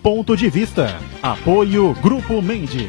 Ponto de Vista. Apoio Grupo Mendes.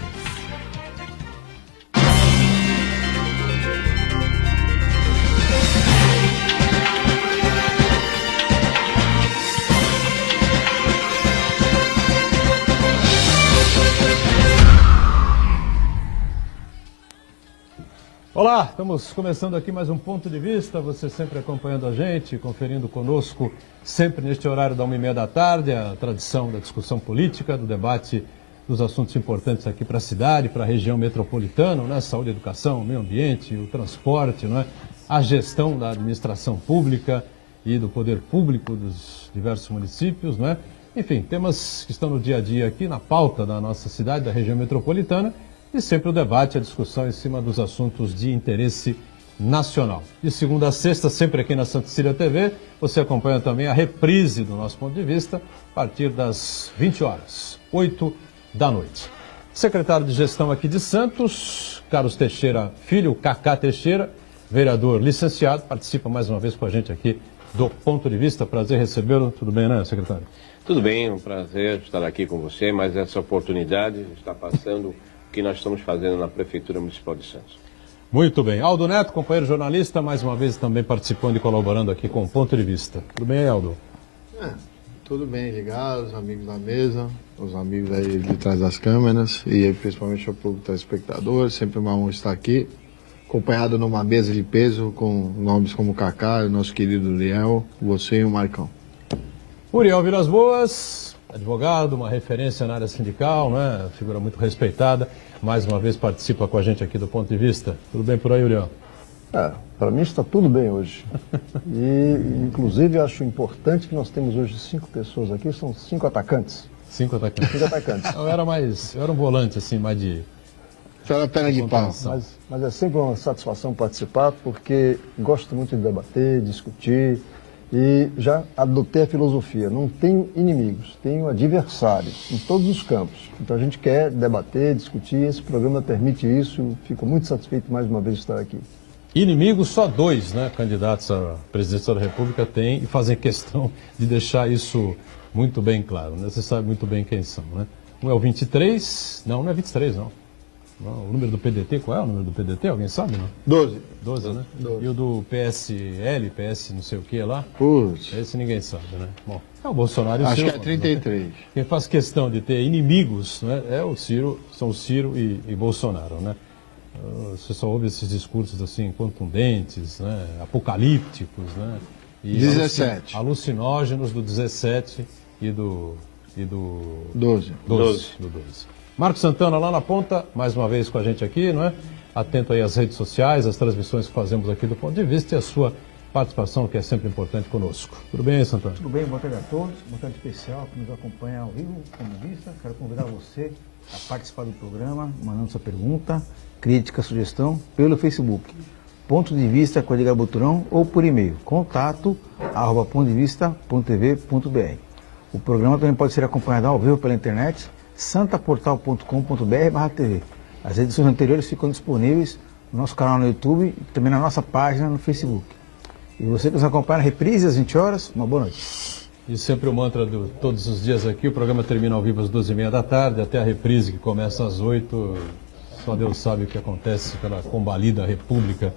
Olá, estamos começando aqui mais um Ponto de Vista, você sempre acompanhando a gente, conferindo conosco sempre neste horário da 1h30 da tarde, a tradição da discussão política, do debate dos assuntos importantes aqui para a cidade, para a região metropolitana, né? Saúde, educação, meio ambiente, o transporte, né? A gestão da administração pública e do poder público dos diversos municípios, né? Enfim, temas que estão no dia a dia aqui na pauta da nossa cidade, da região metropolitana, e sempre o debate, a discussão em cima dos assuntos de interesse nacional. De segunda a sexta, sempre aqui na Santa Cecília TV, você acompanha também a reprise do nosso ponto de vista, a partir das 20 horas, 8 da noite. Secretário de Gestão aqui de Santos, Carlos Teixeira Filho, Cacá Teixeira, vereador licenciado, participa mais uma vez com a gente aqui do Ponto de Vista. Prazer recebê-lo. Tudo bem, né, secretário? Tudo bem, um prazer estar aqui com você, mas essa oportunidade está passando o que nós estamos fazendo na Prefeitura Municipal de Santos. Muito bem. Aldo Neto, companheiro jornalista, mais uma vez também participando e colaborando aqui com o Ponto de Vista. Tudo bem, Aldo? Tudo bem, ligado, os amigos da mesa, os amigos aí de trás das câmeras e principalmente o público telespectador. Sempre uma honra estar aqui, acompanhado numa mesa de peso com nomes como Cacá, o nosso querido Liel, você e o Marcão. Uriel Vilas Boas, advogado, uma referência na área sindical, né? Figura muito respeitada. Mais uma vez participa com a gente aqui do Ponto de Vista. Tudo bem por aí, Uriel? Para mim está tudo bem hoje. E, inclusive, acho importante que nós temos hoje 5 pessoas aqui, são 5 atacantes. 5 atacantes. 5 atacantes. Eu era um volante, assim, mais de... Só na perna de pau. Mas é sempre uma satisfação participar, porque gosto muito de debater, discutir, e já adotei a filosofia. Não tenho inimigos, tenho adversários em todos os campos. Então a gente quer debater, discutir, esse programa permite isso. Fico muito satisfeito mais uma vez de estar aqui. Inimigos só 2, né, candidatos à presidência da República têm e fazem questão de deixar isso muito bem claro, né? Você sabe muito bem quem são, né? Um é o 23, não é 23, não. O número do PDT, qual é o número do PDT? Alguém sabe, não? 12, né? 12. E o do PSL, PS não sei o que lá? Putz. Esse ninguém sabe, né? Bom, é o Bolsonaro e o Acho Ciro. que é 33. Né? Quem faz questão de ter inimigos, né, é o Ciro, são o Ciro e Bolsonaro, né? Você só ouve esses discursos assim, contundentes, né, apocalípticos, né? E 17. Alucinógenos do 17 e do 12. Do 12. Marcos Santana lá na ponta, mais uma vez com a gente aqui, não é? Atento aí às redes sociais, às transmissões que fazemos aqui do Ponto de Vista e a sua participação, que é sempre importante conosco. Tudo bem, Santana? Tudo bem, boa tarde a todos, boa tarde especial que nos acompanha ao vivo, como vista. Quero convidar você a participar do programa, mandando sua pergunta, crítica, sugestão, pelo Facebook. Ponto de Vista com Edgar Boturão ou por e-mail, contato@pontodevista.tv.br. O programa também pode ser acompanhado ao vivo pela internet, santaportal.com.br/tv. As edições anteriores ficam disponíveis no nosso canal no YouTube e também na nossa página no Facebook. E você que nos acompanha na reprise às 20 horas, uma boa noite. E sempre o mantra de todos os dias aqui, o programa termina ao vivo às 12h30 da tarde, até a reprise que começa às 8h. Só Deus sabe o que acontece pela combalida República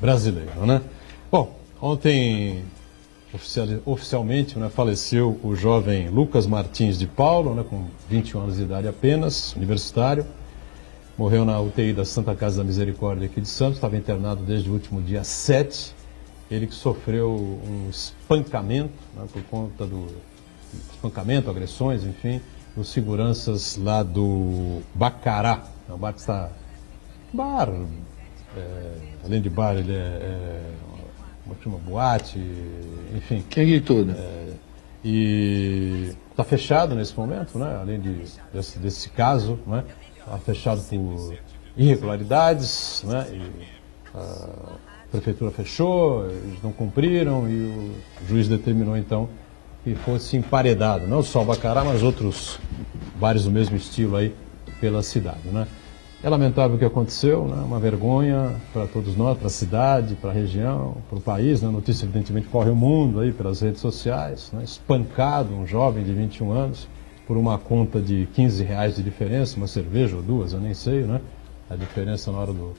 Brasileira, né? Bom, ontem oficialmente, né, faleceu o jovem Lucas Martins de Paulo, né, com 21 anos de idade apenas, universitário. Morreu na UTI da Santa Casa da Misericórdia aqui de Santos, estava internado desde o último dia 7. Ele que sofreu um espancamento, né, por conta do espancamento, agressões, enfim, dos seguranças lá do Bacará. O bar que está... além de bar, ele uma boate, enfim. Quem gritou, né? E está fechado nesse momento, né? Além desse caso, né? Está fechado por irregularidades, né? E a prefeitura fechou, eles não cumpriram e o juiz determinou então que fosse emparedado, não só o Bacará, mas outros bares do mesmo estilo aí pela cidade, né? É lamentável o que aconteceu, né? Uma vergonha para todos nós, para a cidade, para a região, para o país, né? A notícia evidentemente corre o mundo aí pelas redes sociais, né? Espancado, um jovem de 21 anos, por uma conta de R$15 de diferença, uma cerveja ou duas, eu nem sei, né? A diferença na hora do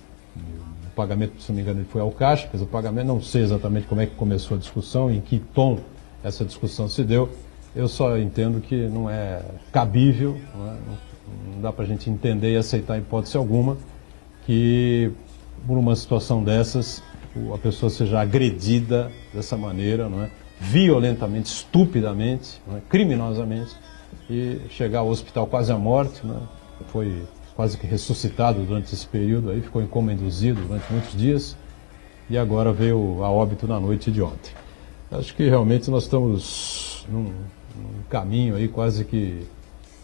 pagamento, se não me engano, ele foi ao caixa, fez o pagamento, não sei exatamente como é que começou a discussão, em que tom essa discussão se deu. Eu só entendo que não é cabível, não dá para a gente entender e aceitar em hipótese alguma que por uma situação dessas a pessoa seja agredida dessa maneira, não é? Violentamente, estupidamente, não é? Criminosamente, e chegar ao hospital quase à morte, não é? Foi quase que ressuscitado durante esse período, aí ficou em coma induzido durante muitos dias e agora veio a óbito na noite de ontem. Acho que realmente nós estamos num caminho aí quase que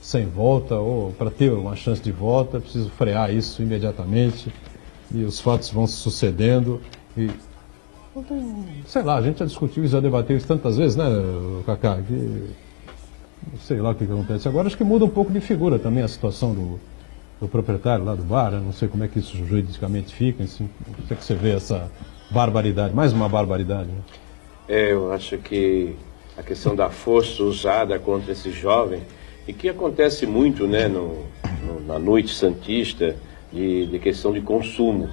sem volta, ou para ter uma chance de volta é preciso frear isso imediatamente, e os fatos vão se sucedendo e, sei lá, a gente já discutiu isso, já debateu isso tantas vezes, né, Cacá, que sei lá o que acontece. Agora acho que muda um pouco de figura também a situação do proprietário lá do bar, né? Não sei como é que isso juridicamente fica, assim, não sei que você vê essa barbaridade, mais uma barbaridade, né? Eu acho que a questão da força usada contra esse jovem, e que acontece muito, né, na noite santista, de questão de consumo.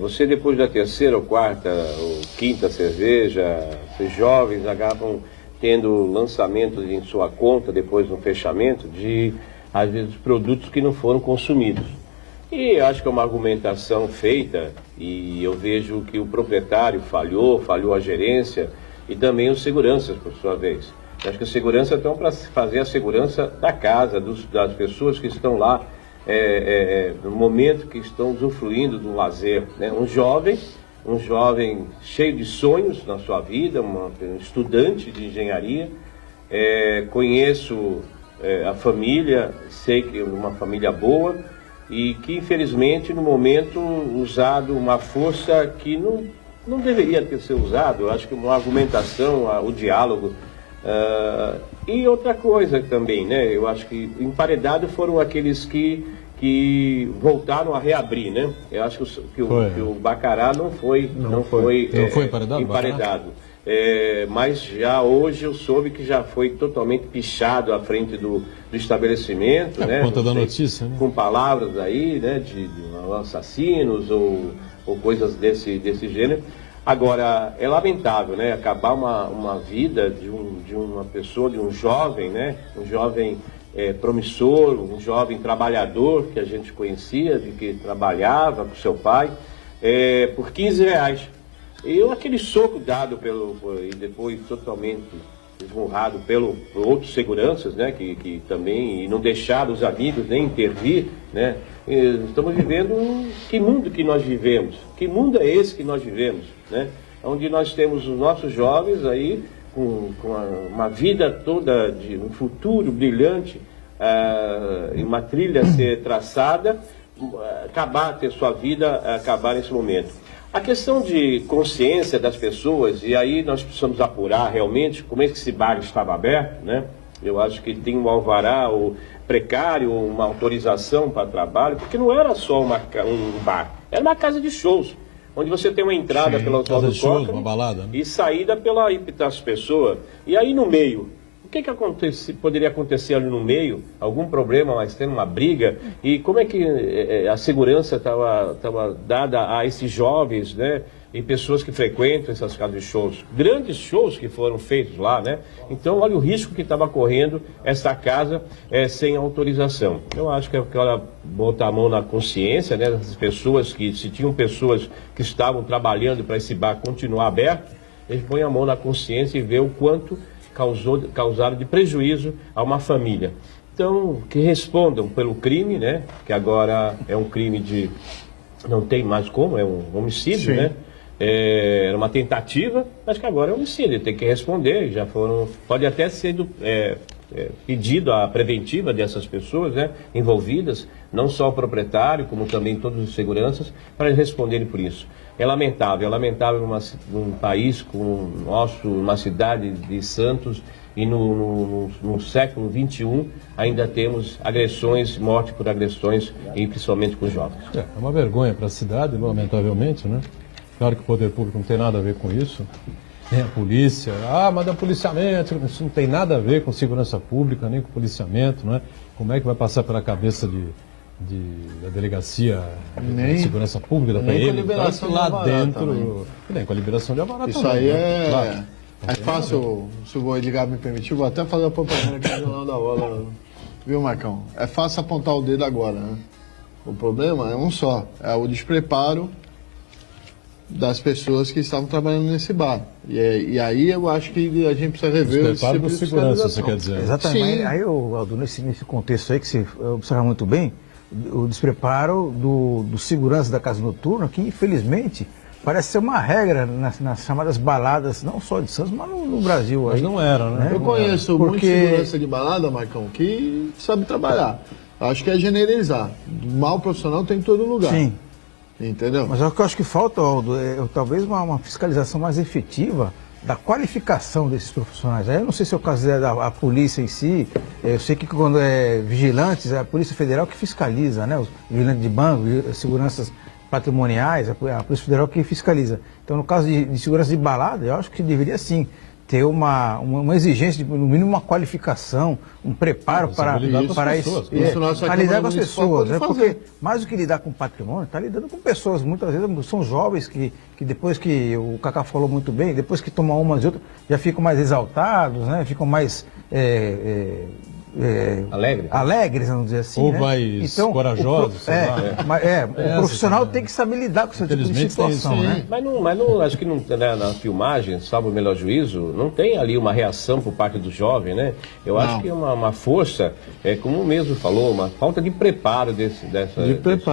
Você depois da terceira ou quarta ou quinta cerveja, esses jovens acabam tendo lançamentos em sua conta, depois no fechamento, de, às vezes, produtos que não foram consumidos. E acho que é uma argumentação feita, e eu vejo que o proprietário falhou a gerência e também os seguranças, por sua vez. Eu acho que os seguranças estão para fazer a segurança da casa, das pessoas que estão lá, no momento que estão usufruindo do lazer, né? Um jovem cheio de sonhos na sua vida, um estudante de engenharia. Conheço a família, sei que é uma família boa, e que infelizmente no momento usado uma força que não deveria ter sido usado. Eu acho que uma argumentação, o diálogo. E outra coisa também, né? Eu acho que emparedados foram aqueles que voltaram a reabrir, né? Eu acho que o Bacará não foi emparedado. Mas já hoje eu soube que já foi totalmente pichado à frente do estabelecimento, né? Por conta da notícia, né? Com palavras aí, né? De assassinos ou coisas desse gênero. Agora, é lamentável, né? Acabar uma vida de uma pessoa, de um jovem, né? Um jovem promissor, um jovem trabalhador que a gente conhecia, de que trabalhava com seu pai, por R$15. E aquele soco dado e depois totalmente esmurrado por outros seguranças, né? Que também, e não deixaram os amigos nem intervir, né? Estamos vivendo, que mundo que nós vivemos? Que mundo é esse que nós vivemos, né? Onde nós temos os nossos jovens aí com uma vida toda de um futuro brilhante, e uma trilha a ser traçada, ter sua vida acabar nesse momento. A questão de consciência das pessoas, e aí nós precisamos apurar realmente como é que esse bar estava aberto, né? Eu acho que tem um alvará precário, uma autorização para trabalho, porque não era só um bar, era uma casa de shows, onde você tem uma entrada pela Oswaldo Coca, uma balada, né? E saída pela Epitácio Pessoa. E aí no meio, o que poderia acontecer ali no meio? Algum problema, mas tendo uma briga? E como é que a segurança estava dada a esses jovens, né? E pessoas que frequentam essas casas de shows? Grandes shows que foram feitos lá, né? Então, olha o risco que estava correndo essa casa sem autorização. Eu acho que é aquela botar a mão na consciência, né? Das pessoas se tinham pessoas que estavam trabalhando para esse bar continuar aberto, eles põem a mão na consciência e vê o quanto causaram de prejuízo a uma família. Então, que respondam pelo crime, né? Que agora é um crime de... não tem mais como, é um homicídio, né? Era uma tentativa, mas que agora é um homicídio, tem que responder. Pode até ser pedido a preventiva dessas pessoas, né, envolvidas, não só o proprietário, como também todos os seguranças, para responderem por isso. É lamentável num país como o nosso, uma cidade de Santos, e no século XXI ainda temos agressões, morte por agressões, e principalmente com jovens. É uma vergonha para a cidade, lamentavelmente, né? Claro que o poder público não tem nada a ver com isso, Tem a polícia, mas é policiamento, isso não tem nada a ver com segurança pública, nem com policiamento, não é? Como é que vai passar pela cabeça da delegacia de segurança pública, da nem com a PM? liberação Então, lá de alvará dentro, também. nem com a liberação de alvará Isso também, aí né? Claro. é fácil, se o Edgar me permitir, vou até fazer a propaganda aqui no Jornal da Hora, viu, Marcão? É fácil apontar o dedo agora, né? O problema é um só, é o despreparo das pessoas que estavam trabalhando nesse bar. E aí eu acho que a gente precisa rever o Despreparo tipo por de segurança, você fiscalização. quer dizer? Exatamente. Sim. Aí, Aldo, nesse contexto aí que você observa muito bem, o despreparo do segurança da casa noturna, que infelizmente parece ser uma regra nas chamadas baladas, não só de Santos, mas no Brasil. Mas aí, não era, né? Eu conheço muito Porque- segurança de balada, Marcão, que sabe trabalhar. Acho que é generalizar. Mal profissional tem em todo lugar. Sim. Entendeu? Mas o que eu acho que falta, Aldo, é talvez uma fiscalização mais efetiva da qualificação desses profissionais. Aí eu não sei se é o caso da polícia em si, eu sei que quando é vigilantes, é a Polícia Federal que fiscaliza, né? Os vigilantes de banco, seguranças patrimoniais, a Polícia Federal que fiscaliza. Então, no caso de segurança de balada, eu acho que deveria sim ter uma exigência, no mínimo uma qualificação, um preparo para lidar com as para pessoas. Isso nossa para lidar Câmara com as Municipal pessoas, pode né? fazer. Porque mais do que lidar com patrimônio, está lidando com pessoas, muitas vezes são jovens que depois que o Cacá falou muito bem, depois que tomam umas e outras, já ficam mais exaltados, né? Ficam mais alegres, vamos dizer assim. Ou né? mais corajosos, sei lá. O profissional tem que saber lidar com esse tipo de Infelizmente tem situação, isso, né? Mas não, acho que não, né, na filmagem, salvo o melhor juízo, não tem ali uma reação por parte do jovem, né? Eu acho que é uma força, como o mesmo falou, uma falta de preparo dessas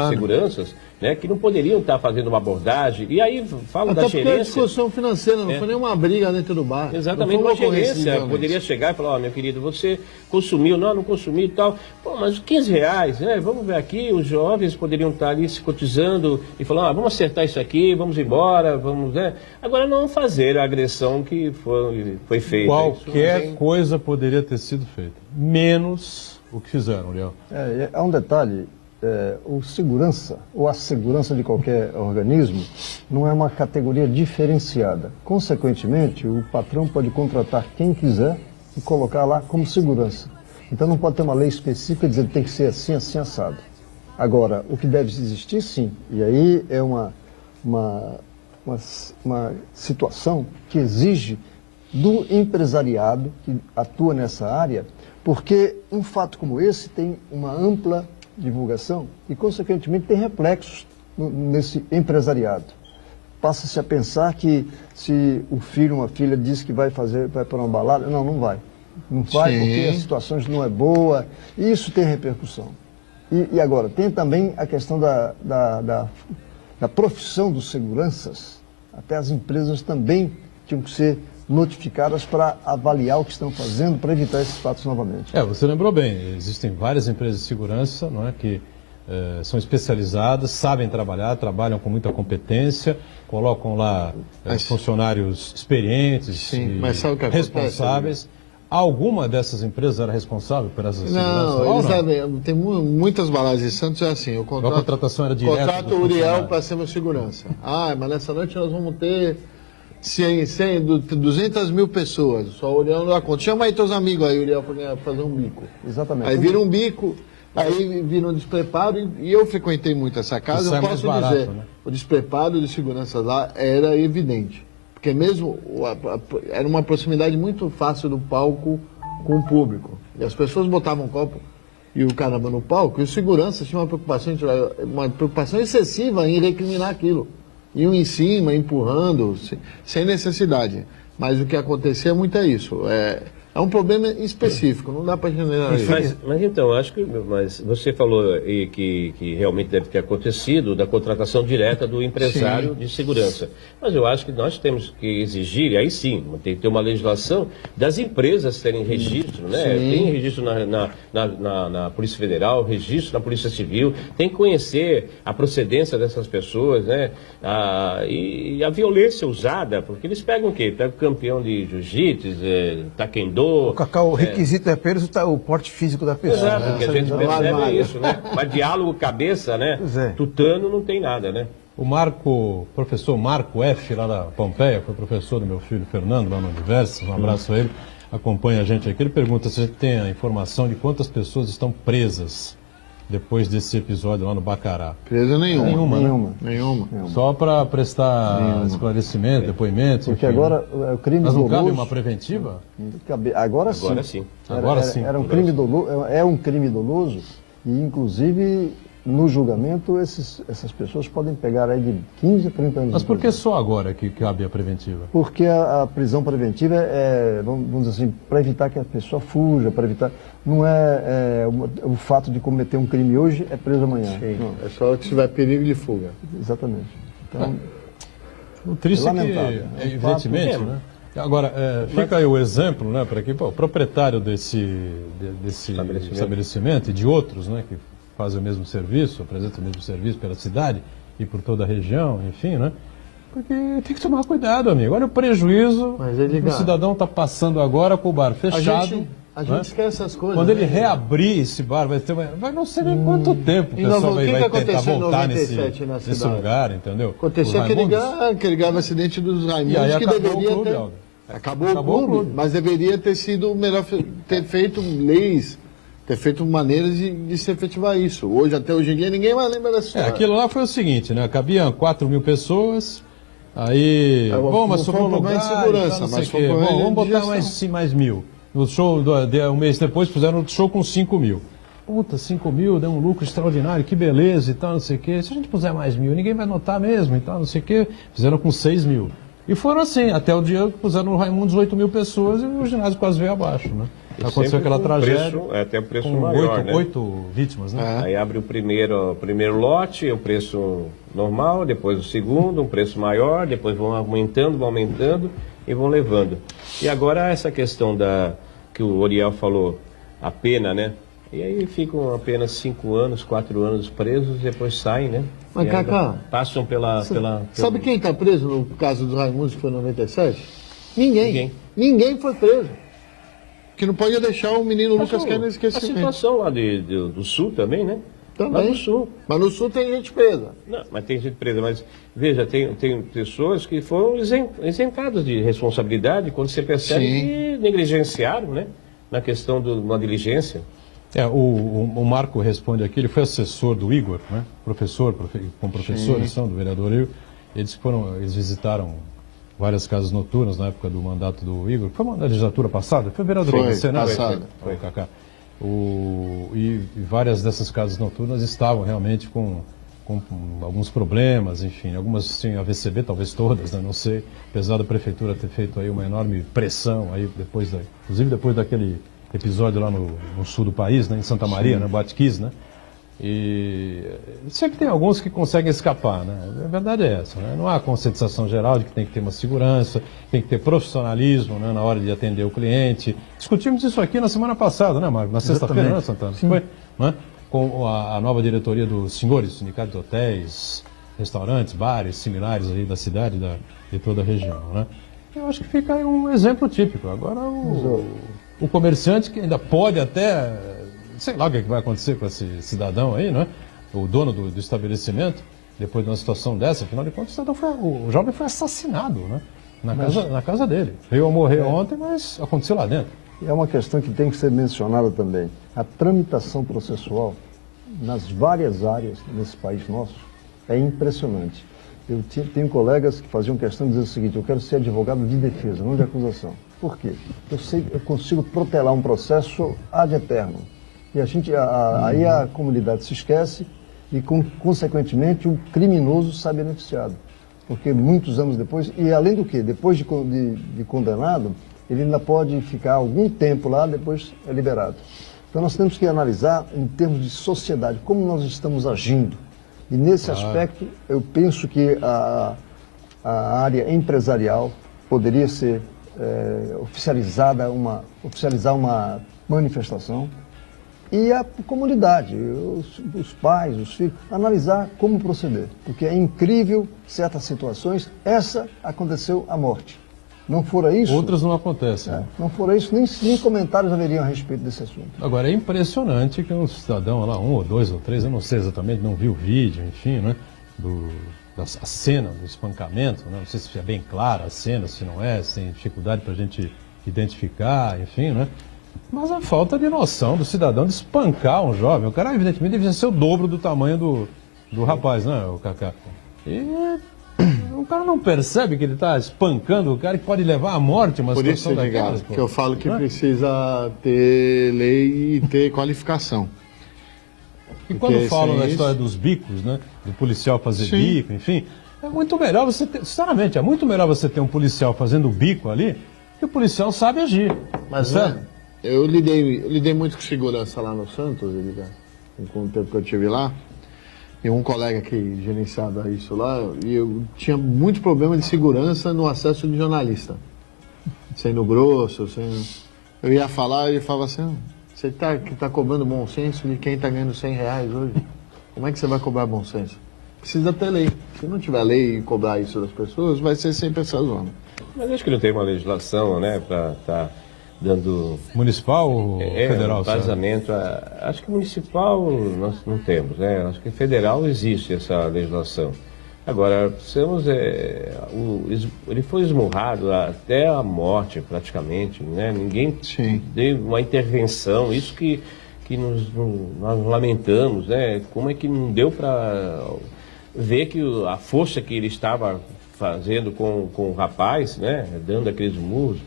seguranças, né, que não poderiam estar fazendo uma abordagem. E aí fala Até da porque é gerência. discussão financeira, não foi nenhuma briga dentro do bar. Exatamente, Não uma foi ocorrência de gerência violência. poderia chegar e falar, ó, meu querido, você consumiu, não consumi e tal. Pô, mas R$15, né? Vamos ver aqui, os jovens poderiam estar ali se cotizando e falar, vamos acertar isso aqui, vamos embora, vamos, né? Agora não fazer a agressão que foi feita. Qualquer coisa poderia ter sido feita, menos o que fizeram, Léo. Há um detalhe, o segurança, ou a segurança de qualquer organismo, não é uma categoria diferenciada. Consequentemente, o patrão pode contratar quem quiser e colocar lá como segurança. Então não pode ter uma lei específica dizendo que tem que ser assim, assim, assado. Agora, o que deve existir, sim, e aí é uma situação que exige do empresariado que atua nessa área, porque um fato como esse tem uma ampla divulgação e, consequentemente, tem reflexos nesse empresariado. Passa-se a pensar que se o filho, uma filha, diz que vai para uma balada, não vai. Não vai Sim. porque a situação não é boa, e isso tem repercussão. E agora, tem também a questão da profissão dos seguranças. Até as empresas também tinham que ser notificadas para avaliar o que estão fazendo para evitar esses fatos novamente. Você lembrou bem, existem várias empresas de segurança, não é, que são especializadas, sabem trabalhar, trabalham com muita competência, colocam lá funcionários experientes Sim, e mas sabe o que acontece, responsáveis. Alguma dessas empresas era responsável por essa segurança? Não, eles devem, tem muitas baladas de Santos, é assim, o A contratação era direta contrato do o Uriel funcionário. para ser meu segurança. Mas nessa noite nós vamos ter 200 mil pessoas, só o Uriel não dá conta. Chama aí teus amigos aí, Uriel, para fazer um bico. Exatamente. Aí vira um bico, aí vira um despreparo, e eu frequentei muito essa casa, sai eu mais posso barato, dizer, né? o despreparo de segurança lá era evidente. Porque mesmo era uma proximidade muito fácil do palco com o público. E as pessoas botavam um copo e o caramba no palco, e os seguranças tinham uma preocupação excessiva em recriminar aquilo. Iam em cima, empurrando, sem necessidade. Mas o que acontecia muito é isso. É um problema específico, não dá para generalizar. Mas então, acho que você falou aí que realmente deve ter acontecido da contratação direta do empresário de segurança. Mas eu acho que nós temos que exigir, e aí sim, tem que ter uma legislação das empresas terem registro, né? Sim. Tem registro na Polícia Federal, registro na Polícia Civil, tem que conhecer a procedência dessas pessoas, né? E a violência usada, porque eles pegam o quê? Pegam o campeão de jiu-jitsu, taekwondo. O Cacau, o requisito é apenas o porte físico da pessoa. Exato, porque a gente Não percebe armário. isso, né? Mas diálogo cabeça, né? Pois é. Tutano não tem nada, né? professor Marco F., lá da Pompeia, foi professor do meu filho Fernando, lá no Universo, um abraço a ele, acompanha a gente aqui. Ele pergunta se a gente tem a informação de quantas pessoas estão presas depois desse episódio lá no Bacará. Presa nenhuma. Nenhuma. Só para prestar esclarecimento, depoimento. Porque enfim, agora o crime mas não doloso... cabe uma preventiva? Agora sim. Agora sim. Agora sim. Era um crime doloso, é um crime doloso e, inclusive, no julgamento, essas pessoas podem pegar aí de 15 a 30 anos. Mas de por que prisão. só agora que cabe a preventiva? Porque a prisão preventiva vamos dizer assim, para evitar que a pessoa fuja, para evitar... Não o fato de cometer um crime hoje é preso amanhã. Sim, Não, é só que tiver perigo de fuga. exatamente. Então, O triste é que, lamentável. evidentemente, fato. né? Agora, fica aí o exemplo, né, para que o proprietário desse estabelecimento e de outros, né, que fazem o mesmo serviço, apresentam o mesmo serviço pela cidade e por toda a região, enfim, né? Porque tem que tomar cuidado, amigo. Olha o prejuízo Mas que o cidadão está passando agora com o bar fechado. A gente esquece essas coisas. Quando ele né? reabrir esse bar, vai não sei nem quanto tempo o E pessoal o que vai tentar aconteceu em voltar 97 na nesse cidade? lugar, entendeu? Aconteceu Os Raimundos. aquele grave acidente dos Raimundos E aí que acabou deveria o clube, ter... Aldo. Acabou Acabou o o clube, clube. mas deveria ter sido melhor ter feito leis, ter feito maneiras de se efetivar isso. Até hoje em dia, ninguém mais lembra dessa história. Aquilo lá foi o seguinte, né? Cabiam 4.000 pessoas, aí... bom, mas foi sobrou um problema lugar de segurança, e tal, não sei mas o foi quê. um problema Bom, de vamos botar gestão. mais 1.000. No show, um mês depois, fizeram outro show com 5.000. Puta, 5.000, deu um lucro extraordinário, que beleza e tal, não sei o quê. Se a gente puser mais 1.000, ninguém vai notar mesmo e tal, não sei o quê. Fizeram com 6.000. E foram assim, até o dia que puseram no Raimundos 8.000 pessoas e o ginásio quase veio abaixo, né? E Aconteceu sempre aquela com tragédia Tem um preço com maior, né? 8 vítimas, né? Aí abre o primeiro lote, o preço normal, depois o segundo, um preço maior, depois vão aumentando e vão levando. E agora essa questão que o Oriel falou, a pena, né? E aí ficam apenas 5 anos, 4 anos presos, depois saem, né? Mas, E ainda Cacá, passam pela... Sabe quem está preso no caso dos Raimundos, que foi em 97? Ninguém. Ninguém foi preso. Que não pode deixar o menino Lucas Kennedy A esquecimento. situação lá do Sul também, né? Também. Lá no Sul. Mas no Sul tem gente presa. Não, mas tem gente presa. Mas, veja, tem pessoas que foram isentadas de responsabilidade quando você percebe Sim. que negligenciaram, né? Na questão de uma diligência. O Marco responde aqui, ele foi assessor do Igor, né? Com professores são do vereador Igor. Eles visitaram várias casas noturnas na época do mandato do Igor. Foi uma legislatura passada? Foi vereador Foi, Igor, você, né? passada. Foi, Cacá. E várias dessas casas noturnas estavam realmente com alguns problemas, enfim, algumas tinham AVCB, talvez todas, né? Não sei, apesar da prefeitura ter feito aí uma enorme pressão aí inclusive depois daquele episódio lá no sul do país, né, em Santa Maria, né, Boate né? E sempre tem alguns que conseguem escapar, né? A verdade é essa, né? Não há conscientização geral de que tem que ter uma segurança, tem que ter profissionalismo, né, na hora de atender o cliente. Discutimos isso aqui na semana passada, né, Marco? Na sexta-feira, né, Santana? Sim. Foi, né? Com a nova diretoria dos senhores, sindicato de hotéis, restaurantes, bares similares aí da cidade de toda a região, né? Eu acho que fica aí um exemplo típico. Agora o comerciante que ainda pode até, sei lá o que vai acontecer com esse cidadão aí, né? O dono do estabelecimento, depois de uma situação dessa, afinal de contas, o jovem foi assassinado, né? Na casa dele. Veio a morrer ontem, mas aconteceu lá dentro. é uma questão que tem que ser mencionada também. A tramitação processual nas várias áreas nesse país nosso é impressionante. Eu tenho colegas que faziam questão de dizer o seguinte: eu quero ser advogado de defesa, não de acusação. Por quê? Eu consigo protelar um processo ad eternum. E aí a comunidade se esquece e, consequentemente, o criminoso sai beneficiado. Porque muitos anos depois, e além do que, depois de condenado, ele ainda pode ficar algum tempo lá, depois é liberado. Então nós temos que analisar em termos de sociedade, como nós estamos agindo. E nesse aspecto, eu penso que a área empresarial poderia ser oficializar uma manifestação, e a comunidade, os pais, os filhos, analisar como proceder. Porque é incrível certas situações. Essa aconteceu a morte. Não fora isso... Outras não acontecem. Né? Não fora isso, nem comentários haveriam a respeito desse assunto. Agora, é impressionante que um cidadão lá, 1 ou 2 ou 3, eu não sei exatamente, não vi o vídeo, enfim, né, a cena do espancamento, né? Não sei se é bem clara a cena, se não é, se tem dificuldade para a gente identificar, enfim, né? Mas a falta de noção do cidadão de espancar um jovem. O cara, evidentemente, devia ser o dobro do tamanho do rapaz, né, o Kaká? E o cara não percebe que ele está espancando o cara que pode levar à morte uma Por isso, situação daquelas. Edgar, que eu falo que precisa ter lei e ter qualificação. E quando Porque falam sem da isso- história dos bicos, né? Do policial fazer Sim. bico, enfim, é muito melhor você ter, sinceramente, é muito melhor você ter um policial fazendo bico ali, que o policial sabe agir. Mas, certo? né, eu lidei muito com segurança lá no Santos, Edgar, com o tempo que eu estive lá. E um colega que gerenciava isso lá, e eu tinha muito problema de segurança no acesso de jornalista. Sendo grosso, eu ia falar e ele falava assim, você tá cobrando bom senso de quem está ganhando R$100 hoje? Como é que você vai cobrar bom senso? Precisa ter lei. Se não tiver lei e cobrar isso das pessoas, vai ser sempre essa zona. Mas acho que não tem uma legislação, né, para estar dando Municipal ou federal? sabe? vazamento. Acho que municipal nós não temos, né? Acho que federal existe essa legislação. Agora, precisamos. Ele foi esmurrado até a morte, praticamente, né? Ninguém Sim. deu uma intervenção. Isso que nós lamentamos, né? Como é que não deu para ver que a força que ele estava fazendo com o rapaz, né? Dando aqueles murros.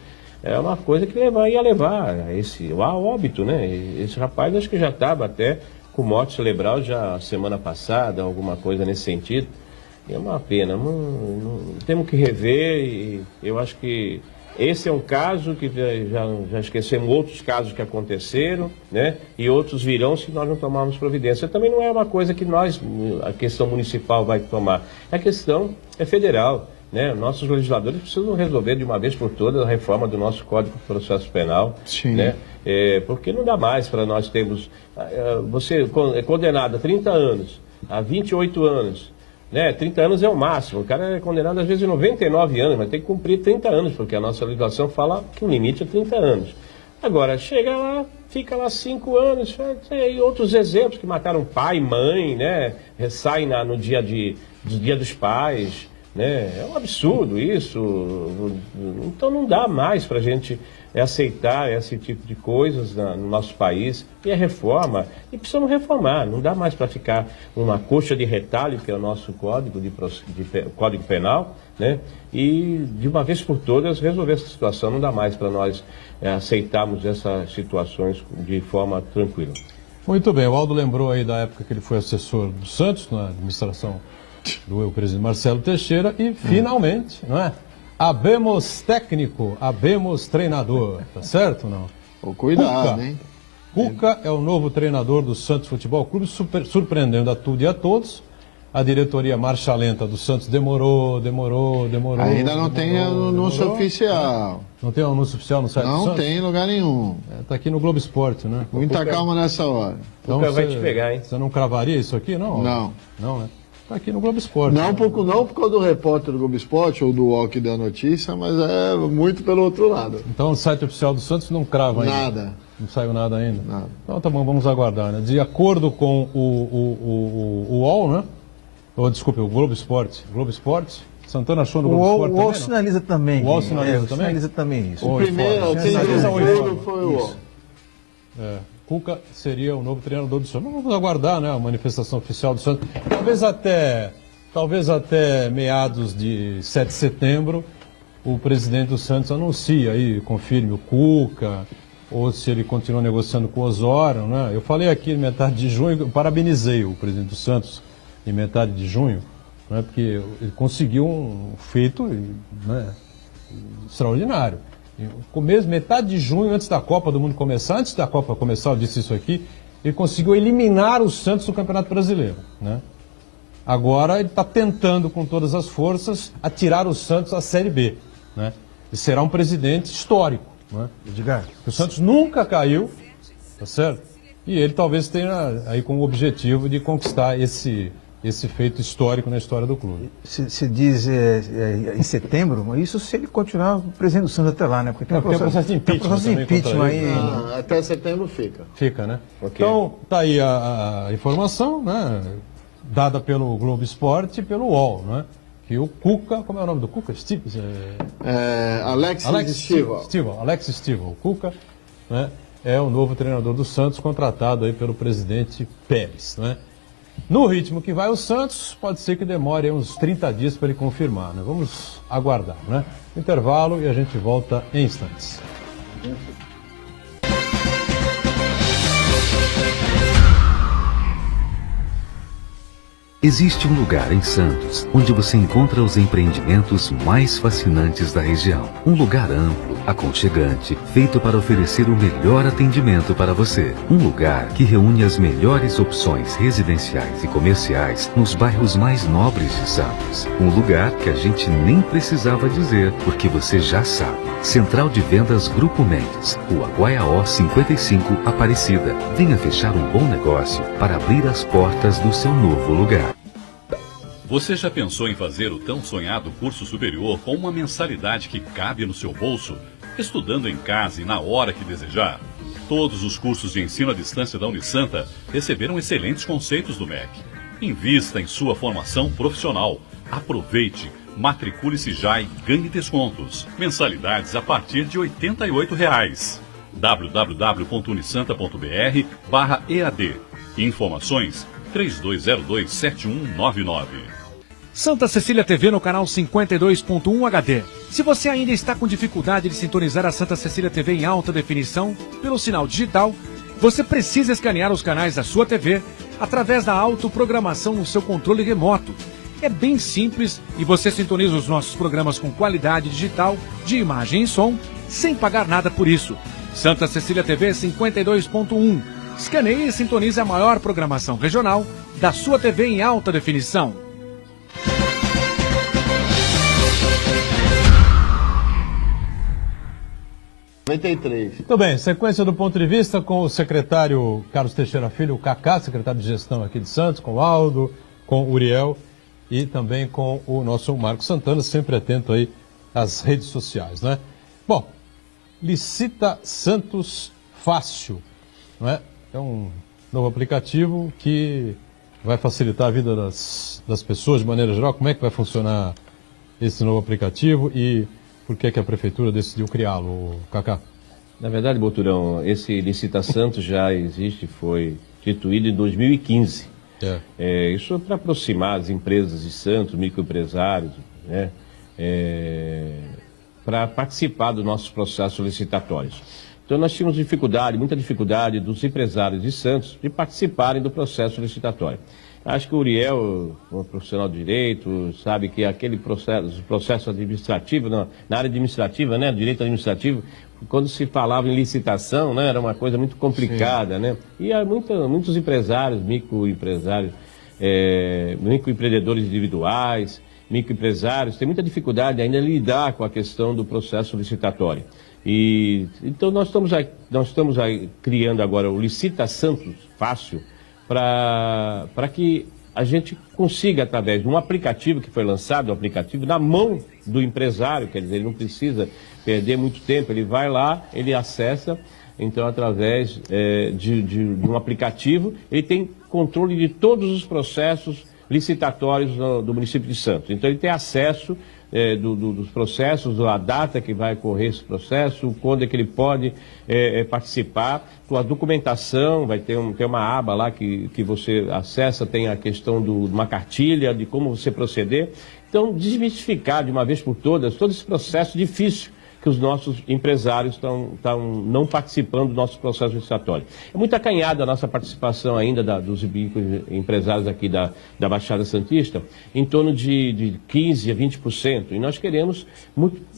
É uma coisa que ia levar a óbito, né? Esse rapaz acho que já estava até com morte cerebral já semana passada, alguma coisa nesse sentido. E é uma pena, temos que rever e eu acho que esse é um caso que já esquecemos outros casos que aconteceram, né? E outros virão se nós não tomarmos providência. Também não é uma coisa que a questão municipal vai tomar, a questão é federal. Né? Nossos legisladores precisam resolver de uma vez por todas a reforma do nosso Código de Processo Penal. Sim. Né? Porque não dá mais para nós termos... Você é condenado a 30 anos, a 28 anos, né? 30 anos é o máximo. O cara é condenado às vezes a 99 anos, mas tem que cumprir 30 anos, porque a nossa legislação fala que o limite é 30 anos. Agora, chega lá, fica lá 5 anos, tem outros exemplos que mataram pai, mãe, né? Saem no dia dos pais... Né? É um absurdo isso, então não dá mais para a gente aceitar esse tipo de coisas no nosso país. E a reforma, e precisamos reformar, não dá mais para ficar uma coxa de retalho, que é o nosso Código Penal, né? E de uma vez por todas resolver essa situação, não dá mais para nós aceitarmos essas situações de forma tranquila. Muito bem, o Aldo lembrou aí da época que ele foi assessor do Santos, na administração do presidente Marcelo Teixeira, e finalmente, não é? Habemos técnico, habemos treinador, tá certo ou não? Ô, cuidado, Cuca. hein? Cuca é o novo treinador do Santos Futebol Clube, surpreendendo a tudo e a todos. A diretoria marcha lenta do Santos demorou. Ainda não tem anúncio demorou. oficial. Não tem anúncio oficial no site do Não Santos? tem em lugar nenhum. Tá aqui no Globo Esporte, né? Muita calma nessa hora. Cuca vai te pegar, hein? Você não cravaria isso aqui, não? Não. Não, né? Tá aqui no Globo Esporte. Não por causa do repórter do Globo Esporte ou do UOL que deu a notícia, mas é muito pelo outro lado. Então o site oficial do Santos não crava ainda? Nada. Não saiu nada ainda? Nada. Então tá bom, vamos aguardar, né? De acordo com o UOL, né? Desculpe, o Globo Esporte. Globo Esporte? Santana achou no O Globo UOL, Esporte o UOL também, não? sinaliza também. O UOL sinaliza também? Sinaliza também isso. O Oi, primeiro, fora. quem Sinaliza deu oi, o fora. ouro foi o UOL. Cuca seria o novo treinador do Santos. Vamos aguardar, né? A manifestação oficial do Santos. Talvez até meados de 7 de setembro, o presidente do Santos anuncia aí, confirme o Cuca, ou se ele continua negociando com o Osório, né? Eu falei aqui em metade de junho, eu parabenizei o presidente do Santos em metade de junho, né? Porque ele conseguiu um feito, né, extraordinário. Metade de junho, antes da Copa do Mundo começar, eu disse isso aqui, ele conseguiu eliminar o Santos do Campeonato Brasileiro, né? Agora ele está tentando com todas as forças atirar o Santos à Série B, né? E será um presidente histórico, né? Edgar, O Santos nunca caiu, tá certo? E ele talvez tenha aí como objetivo de conquistar esse feito histórico na história do clube. se diz em setembro, mas isso se ele continuar presidente do Santos até lá, né? Porque tem um processo de impeachment tem um processo de também impeachment contra aí. ele. Até setembro fica. Fica, né? Ok. Então, tá aí a informação, né? dada pelo Globo Esporte e pelo UOL, né? Que o Cuca, como é o nome do Cuca? Alex Stival. Alex Stival. O Cuca, né, é o novo treinador do Santos, contratado aí pelo presidente Pérez, né? No ritmo que vai o Santos, pode ser que demore uns 30 dias para ele confirmar, né? Vamos aguardar, né? Intervalo e a gente volta em instantes. Existe um lugar em Santos onde você encontra os empreendimentos mais fascinantes da região. Um lugar amplo, aconchegante, feito para oferecer o melhor atendimento para você. Um lugar que reúne as melhores opções residenciais e comerciais nos bairros mais nobres de Santos. Um lugar que a gente nem precisava dizer, porque você já sabe. Central de Vendas Grupo Mendes, Rua Guaiaó 55, Aparecida. Venha fechar um bom negócio para abrir as portas do seu novo lugar. Você já pensou em fazer o tão sonhado curso superior com uma mensalidade que cabe no seu bolso, estudando em casa e na hora que desejar? Todos os cursos de ensino à distância da Unisanta receberam excelentes conceitos do MEC. Invista em sua formação profissional. Aproveite, matricule-se já e ganhe descontos. Mensalidades a partir de R$ 88,00. www.unisanta.br/EAD. Informações 3202-7199. Santa Cecília TV no canal 52.1 HD. Se você ainda está com dificuldade de sintonizar a Santa Cecília TV em alta definição pelo sinal digital, você precisa escanear os canais da sua TV através da autoprogramação no seu controle remoto. É bem simples e você sintoniza os nossos programas com qualidade digital, de imagem e som, sem pagar nada por isso. Santa Cecília TV 52.1. Escaneie e sintonize a maior programação regional da sua TV em alta definição. 93. Muito bem, sequência do ponto de vista com o secretário Carlos Teixeira Filho, o Cacá, secretário de gestão aqui de Santos, com o Aldo, com o Uriel e também com o nosso Marcos Santana, sempre atento aí às redes sociais, né? Bom, Licita Santos Fácil, não é? É um novo aplicativo que vai facilitar a vida das pessoas de maneira geral. Como é que vai funcionar esse novo aplicativo e por que a Prefeitura decidiu criá-lo, Cacá? Na verdade, Boturão, esse Licita Santos já existe, foi instituído em 2015. Isso é para aproximar as empresas de Santos, microempresários, né? Para participar dos nossos processos licitatórios. Então nós tínhamos dificuldade, muita dificuldade dos empresários de Santos de participarem do processo licitatório. Acho que o Uriel, um profissional de direito, sabe que aquele processo administrativo, na área administrativa, né, direito administrativo, quando se falava em licitação, né, era uma coisa muito complicada, né? E há muitos empresários, microempreendedores individuais, microempresários, têm muita dificuldade ainda de lidar com a questão do processo licitatório. Então nós estamos aí criando agora o Licita Santos Fácil para que a gente consiga, através de um aplicativo que foi lançado, um aplicativo na mão do empresário, quer dizer, ele não precisa perder muito tempo, ele vai lá, ele acessa, então através de um aplicativo, ele tem controle de todos os processos licitatórios do município de Santos. Então ele tem acesso dos processos, a data que vai ocorrer esse processo, quando é que ele pode participar, com a documentação, vai ter uma aba lá que você acessa, tem a questão de uma cartilha, de como você proceder. Então, desmistificar de uma vez por todas todo esse processo difícil que os nossos empresários estão não participando do nosso processo licitatório. É muito acanhada a nossa participação ainda dos empresários aqui da Baixada Santista, em torno de 15% a 20%. E nós queremos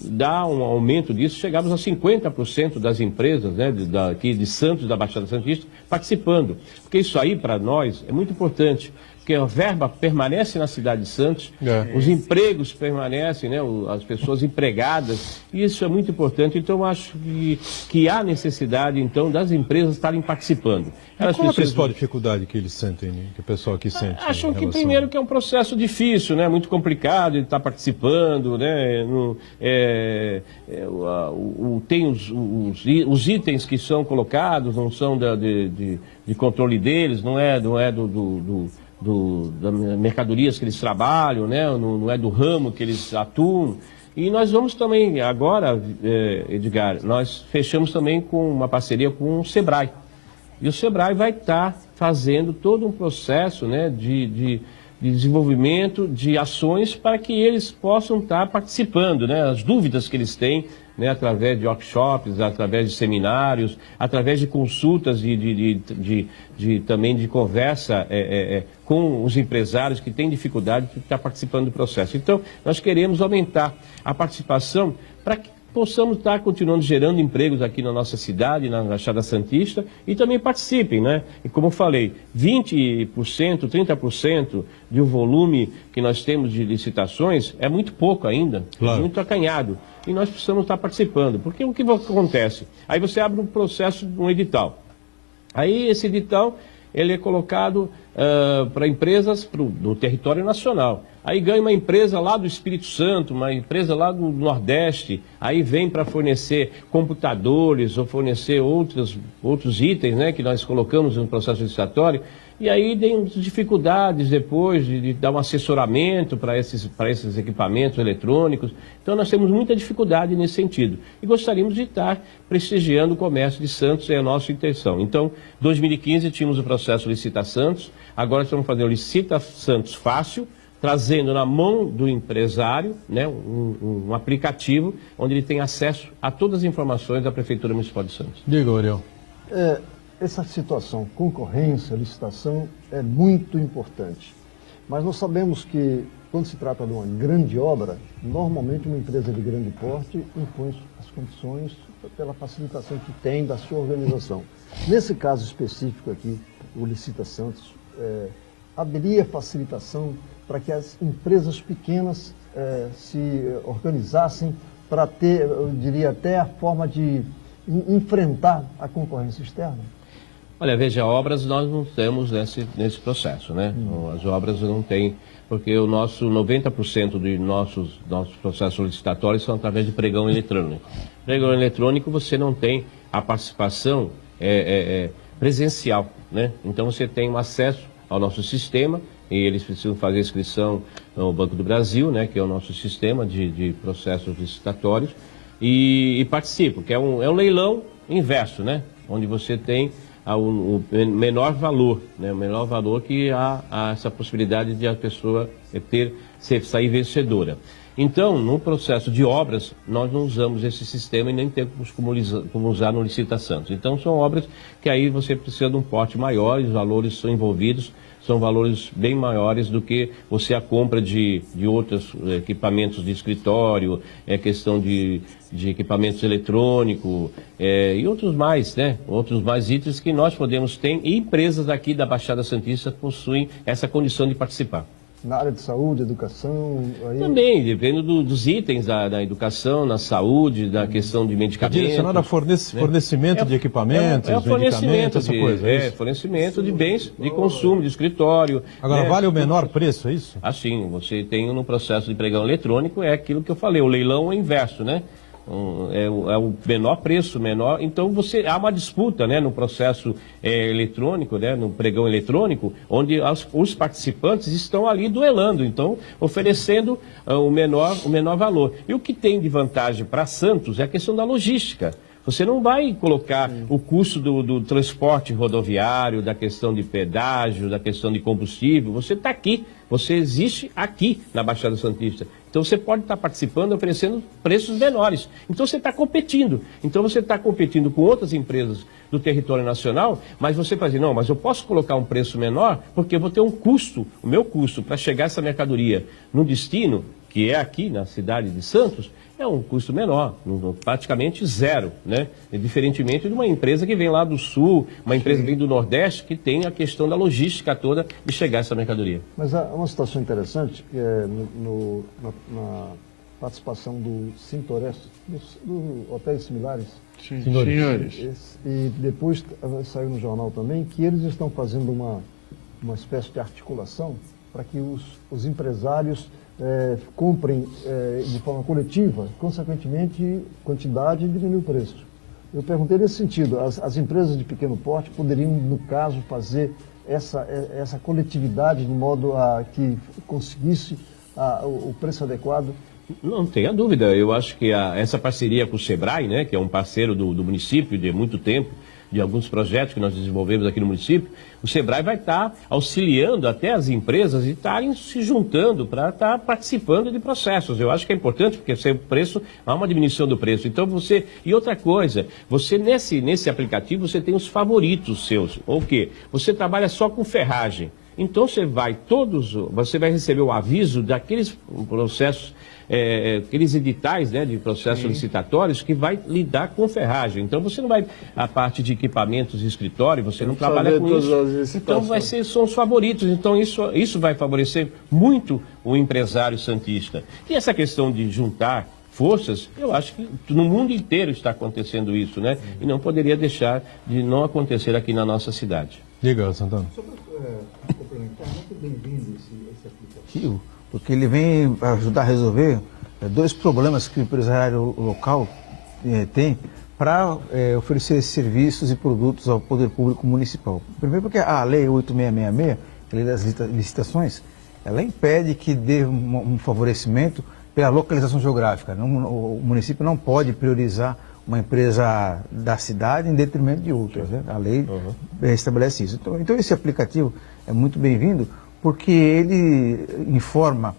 dar um aumento disso, chegarmos a 50% das empresas, né, aqui de Santos, da Baixada Santista, participando. Porque isso aí, para nós, é muito importante. Porque a verba permanece na cidade de Santos, os empregos permanecem, né, as pessoas empregadas, e isso é muito importante. Então, eu acho que há necessidade, então, das empresas estarem participando. Qual a principal dificuldade que eles sentem, que o pessoal aqui sente? Acham que, primeiro, que é um processo difícil, né, muito complicado, ele está participando, né, tem os itens que são colocados, não são de controle deles, não é das mercadorias que eles trabalham, né? Não é do ramo que eles atuam. E nós vamos também, agora, Edgar, nós fechamos também com uma parceria com o Sebrae. E o Sebrae vai estar fazendo todo um processo, né, de desenvolvimento de ações para que eles possam estar participando, né, as dúvidas que eles têm, né, através de workshops, através de seminários, através de consultas também de conversa com os empresários que têm dificuldade de estar participando do processo. Então, nós queremos aumentar a participação para que possamos estar continuando gerando empregos aqui na nossa cidade, na Baixada Santista, e também participem, né? E como eu falei, 20%, 30% do volume que nós temos de licitações é muito pouco ainda, Claro. é muito acanhado. E nós precisamos estar participando, porque o que acontece? Aí você abre um processo, um edital. Aí esse edital, ele é colocado para empresas do território nacional. Aí ganha uma empresa lá do Espírito Santo, uma empresa lá do Nordeste, aí vem para fornecer computadores ou fornecer outros itens, né, que nós colocamos no processo licitatório. E aí tem dificuldades depois de dar um assessoramento para esses equipamentos eletrônicos. Então nós temos muita dificuldade nesse sentido. E gostaríamos de estar prestigiando o comércio de Santos, é a nossa intenção. Então, 2015 tínhamos o processo Licita Santos, agora estamos fazendo o Licita Santos Fácil, trazendo na mão do empresário, né, um aplicativo onde ele tem acesso a todas as informações da Prefeitura Municipal de Santos. Diga, Ariel. Essa situação, concorrência, licitação, é muito importante. Mas nós sabemos que, quando se trata de uma grande obra, normalmente uma empresa de grande porte impõe as condições pela facilitação que tem da sua organização. Nesse caso específico aqui, o Licita Santos, haveria facilitação para que as empresas pequenas se organizassem para ter, eu diria, até a forma de enfrentar a concorrência externa? Olha, veja, obras nós não temos nesse processo, né? As obras não tem, porque o nosso 90% dos nossos processos licitatórios são através de pregão eletrônico. Pregão eletrônico você não tem a participação presencial, né? Então você tem um acesso ao nosso sistema e eles precisam fazer inscrição no Banco do Brasil, né? Que é o nosso sistema de processos licitatórios e participam, que é um leilão inverso, né? Onde você tem o menor valor, né? O menor valor que há essa possibilidade de a pessoa sair vencedora. Então, no processo de obras, nós não usamos esse sistema e nem temos como usar no Licita Santos. Então, são obras que aí você precisa de um porte maior, os valores são envolvidos, são valores bem maiores do que você a compra de outros equipamentos de escritório, questão de equipamentos eletrônicos e outros mais, né? Outros mais itens que nós podemos ter e empresas aqui da Baixada Santista possuem essa condição de participar. Na área de saúde, educação? Aí... Também, dependendo dos itens da educação, na saúde, da questão de medicamentos. Direcionado a fornecimento de equipamentos, fornecimento essa coisa. Fornecimento de bens de consumo, de escritório. Agora, vale o menor preço, é isso? Assim, você tem no processo de pregão eletrônico, é aquilo que eu falei, o leilão é inverso, né? É o menor preço, menor. Então há uma disputa, né, no processo eletrônico, né, no pregão eletrônico, onde os participantes estão ali duelando, então oferecendo o menor valor. E o que tem de vantagem para Santos é a questão da logística. Você não vai colocar o custo do transporte rodoviário, da questão de pedágio, da questão de combustível. Você está aqui, você existe aqui na Baixada Santista. Então você pode estar participando, oferecendo preços menores. Então você está competindo. Então você está competindo com outras empresas do território nacional, mas você vai dizer, não, mas eu posso colocar um preço menor porque eu vou ter um custo, o meu custo para chegar essa mercadoria no destino, que é aqui na cidade de Santos, é um custo menor, praticamente zero, né? Diferentemente de uma empresa que vem lá do sul, uma empresa que vem do Nordeste, que tem a questão da logística toda de chegar essa mercadoria. Mas há uma situação interessante, que é na participação do Cintoreste, dos hotéis similares. Sim, senhores. E depois saiu no jornal também que eles estão fazendo uma espécie de articulação para que os empresários comprem de forma coletiva, consequentemente, quantidade e diminuir o preço. Eu perguntei nesse sentido, as empresas de pequeno porte poderiam, no caso, fazer essa coletividade de modo a que conseguisse o preço adequado? Não tenha dúvida, eu acho que essa parceria com o SEBRAE, né, que é um parceiro do município de muito tempo, de alguns projetos que nós desenvolvemos aqui no município, o SEBRAE vai estar auxiliando até as empresas e estarem se juntando para estar participando de processos. Eu acho que é importante, porque o preço, há uma diminuição do preço. Então você, e outra coisa, você nesse aplicativo você tem os favoritos seus. Ou o quê? Você trabalha só com ferragem. Então você vai receber o aviso daqueles processos, aqueles editais, né, de processos licitatórios que vai lidar com ferragem. Então você não vai, a parte de equipamentos de escritório, você não trabalha com isso. Então são os favoritos. Então isso vai favorecer muito o empresário santista. E essa questão de juntar forças, eu acho que no mundo inteiro está acontecendo isso, né? E não poderia deixar de não acontecer aqui na nossa cidade. Diga, Santana. Complementar, muito bem-vindo esse aplicativo, porque ele vem ajudar a resolver dois problemas que o empresário local tem para oferecer serviços e produtos ao poder público municipal. Primeiro porque a Lei 8666, a Lei das Licitações, ela impede que dê um favorecimento pela localização geográfica. O município não pode priorizar uma empresa da cidade em detrimento de outras, né? A lei estabelece isso. Então esse aplicativo é muito bem-vindo porque ele informa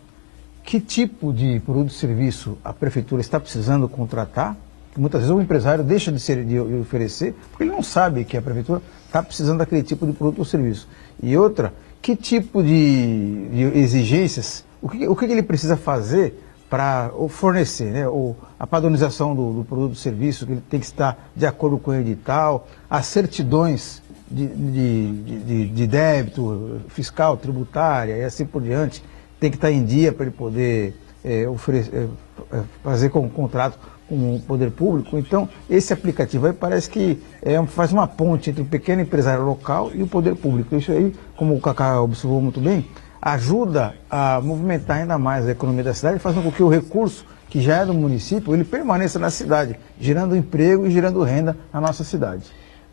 que tipo de produto e serviço a prefeitura está precisando contratar, que muitas vezes o empresário deixa de oferecer, porque ele não sabe que a prefeitura está precisando daquele tipo de produto ou serviço. E outra, que tipo de exigências, o que ele precisa fazer para fornecer, né, a padronização do produto e serviço, que ele tem que estar de acordo com o edital, as certidões de débito fiscal, tributária e assim por diante, tem que estar em dia para ele poder fazer com contrato com o poder público. Então, esse aplicativo aí parece que faz uma ponte entre o pequeno empresário local e o poder público. Isso aí, como o Cacá observou muito bem, ajuda a movimentar ainda mais a economia da cidade, fazendo com que o recurso que já é do município, ele permaneça na cidade, gerando emprego e gerando renda na nossa cidade.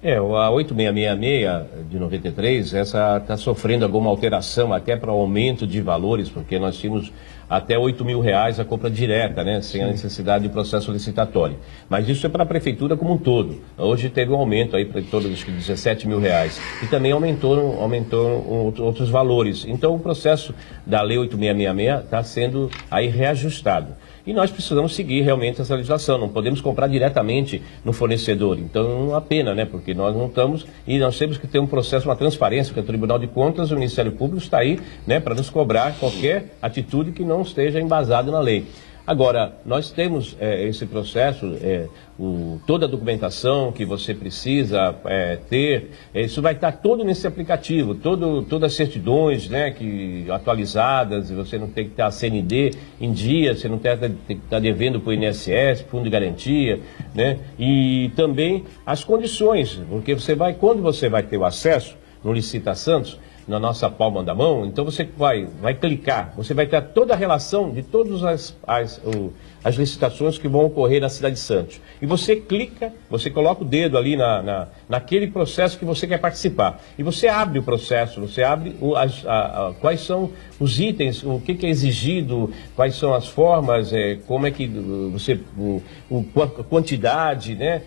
A 8666 de 93, essa está sofrendo alguma alteração até para aumento de valores, porque nós tínhamos até R$8.000 a compra direta, né, sem a necessidade de processo licitatório. Mas isso é para a prefeitura como um todo. Hoje teve um aumento aí para todos os R$17.000 e também aumentou outros valores. Então o processo da Lei 8666 está sendo aí reajustado. E nós precisamos seguir realmente essa legislação, não podemos comprar diretamente no fornecedor. Então é uma pena, né? Porque nós não estamos, e nós temos que ter um processo, uma transparência, porque o Tribunal de Contas, o Ministério Público está aí, né, para nos cobrar qualquer atitude que não esteja embasada na lei. Agora, nós temos esse processo, toda a documentação que você precisa ter, isso vai estar todo nesse aplicativo, todas as certidões, né, atualizadas, você não tem que ter a CND em dia, você não tem que estar devendo para o INSS, Fundo de Garantia, né, e também as condições, porque quando você vai ter o acesso no Licita Santos, na nossa palma da mão, então você vai clicar, você vai ter toda a relação de todas as licitações que vão ocorrer na cidade de Santos. E você clica, você coloca o dedo ali naquele processo que você quer participar. E você abre o processo, você abre quais são os itens, o que é exigido, quais são as formas, como é que a quantidade, né?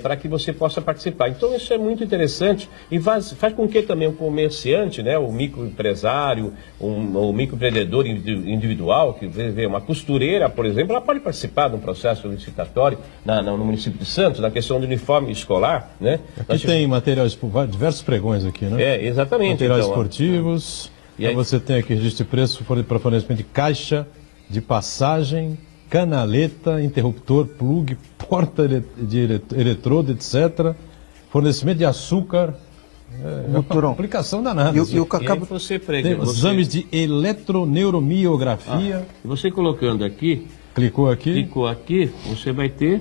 Para que você possa participar. Então isso é muito interessante e faz com que também o comerciante, né, o microempresário, o microempreendedor individual, que vê uma costureira, por exemplo, ela pode participar de um processo licitatório no município de Santos, na questão do uniforme escolar, né? Aqui tem materiais, diversos pregões aqui, né? Exatamente. Materiais esportivos, e aí você tem aqui registro de preço para fornecimento de caixa, de passagem, canaleta, interruptor, plug, porta de eletrodo, etc. Fornecimento de açúcar. É uma complicação danada. E o Cacá, você prega. Tem exames de eletroneuromiografia. Você colocando aqui. Clicou aqui, você vai ter.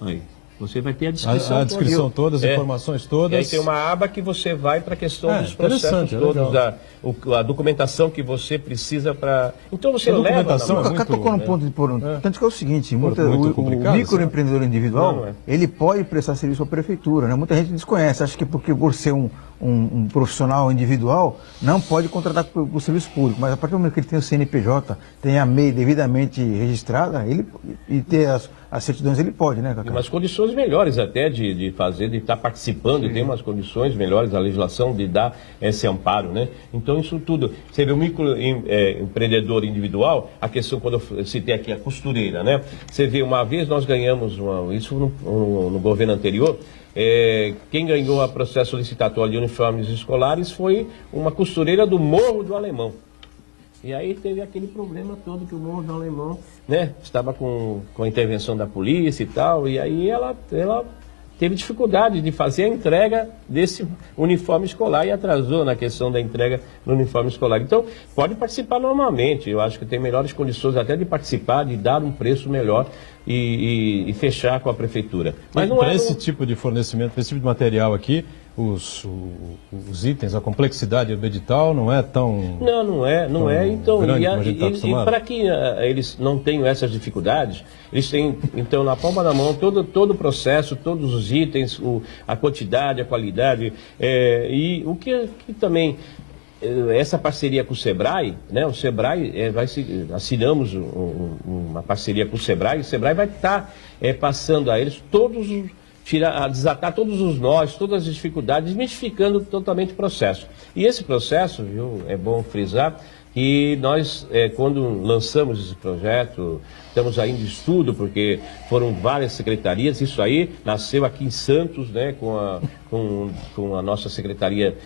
Aí. Você vai ter a descrição, A descrição toda, as informações todas. E aí tem uma aba que você vai para a questão dos interessante, processos todos, a documentação que você precisa para... Então você leva... documentação Acá tocou num ponto importante, tanto que é o seguinte, o microempreendedor individual, ele pode prestar serviço à prefeitura, né? Muita gente desconhece, acha que porque por ser um profissional individual, não pode contratar por serviço público, mas a partir do momento que ele tem o CNPJ, tem a MEI devidamente registrada, e ter as certidões, ele pode, né, Cacá? Tem umas condições melhores até de fazer, de estar participando, e tem umas condições melhores, a legislação de dar esse amparo, né? Então isso tudo, você vê o microempreendedor individual, a questão quando eu citei aqui a costureira, né? Você vê, uma vez nós ganhamos, isso no governo anterior, quem ganhou o processo licitatório de uniformes escolares foi uma costureira do Morro do Alemão. E aí teve aquele problema todo que o Morro do Alemão, né, estava com a intervenção da polícia e tal, e aí ela teve dificuldade de fazer a entrega desse uniforme escolar e atrasou na questão da entrega do uniforme escolar. Então, pode participar normalmente, eu acho que tem melhores condições até de participar, de dar um preço melhor e fechar com a prefeitura. Mas não para esse tipo de fornecimento, para esse tipo de material aqui, os itens, a complexidade do edital não é tão... Não é. Então, e para que eles não tenham essas dificuldades, eles têm, então, na palma da mão, todo o processo, todos os itens, a quantidade, a qualidade, e o que também... Essa parceria com o SEBRAE, né? O SEBRAE assinamos uma parceria com o SEBRAE vai estar passando a eles desatar todos os nós, todas as dificuldades, desmistificando totalmente o processo. E esse processo, viu, é bom frisar, que nós, quando lançamos esse projeto, estamos ainda em estudo, porque foram várias secretarias, isso aí nasceu aqui em Santos, né, com a nossa secretaria,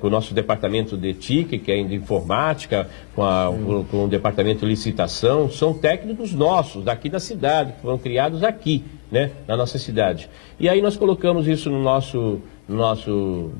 com o nosso departamento de TIC, que é de informática, com o departamento de licitação, são técnicos nossos, daqui da cidade, que foram criados aqui, né, na nossa cidade. E aí nós colocamos isso no nosso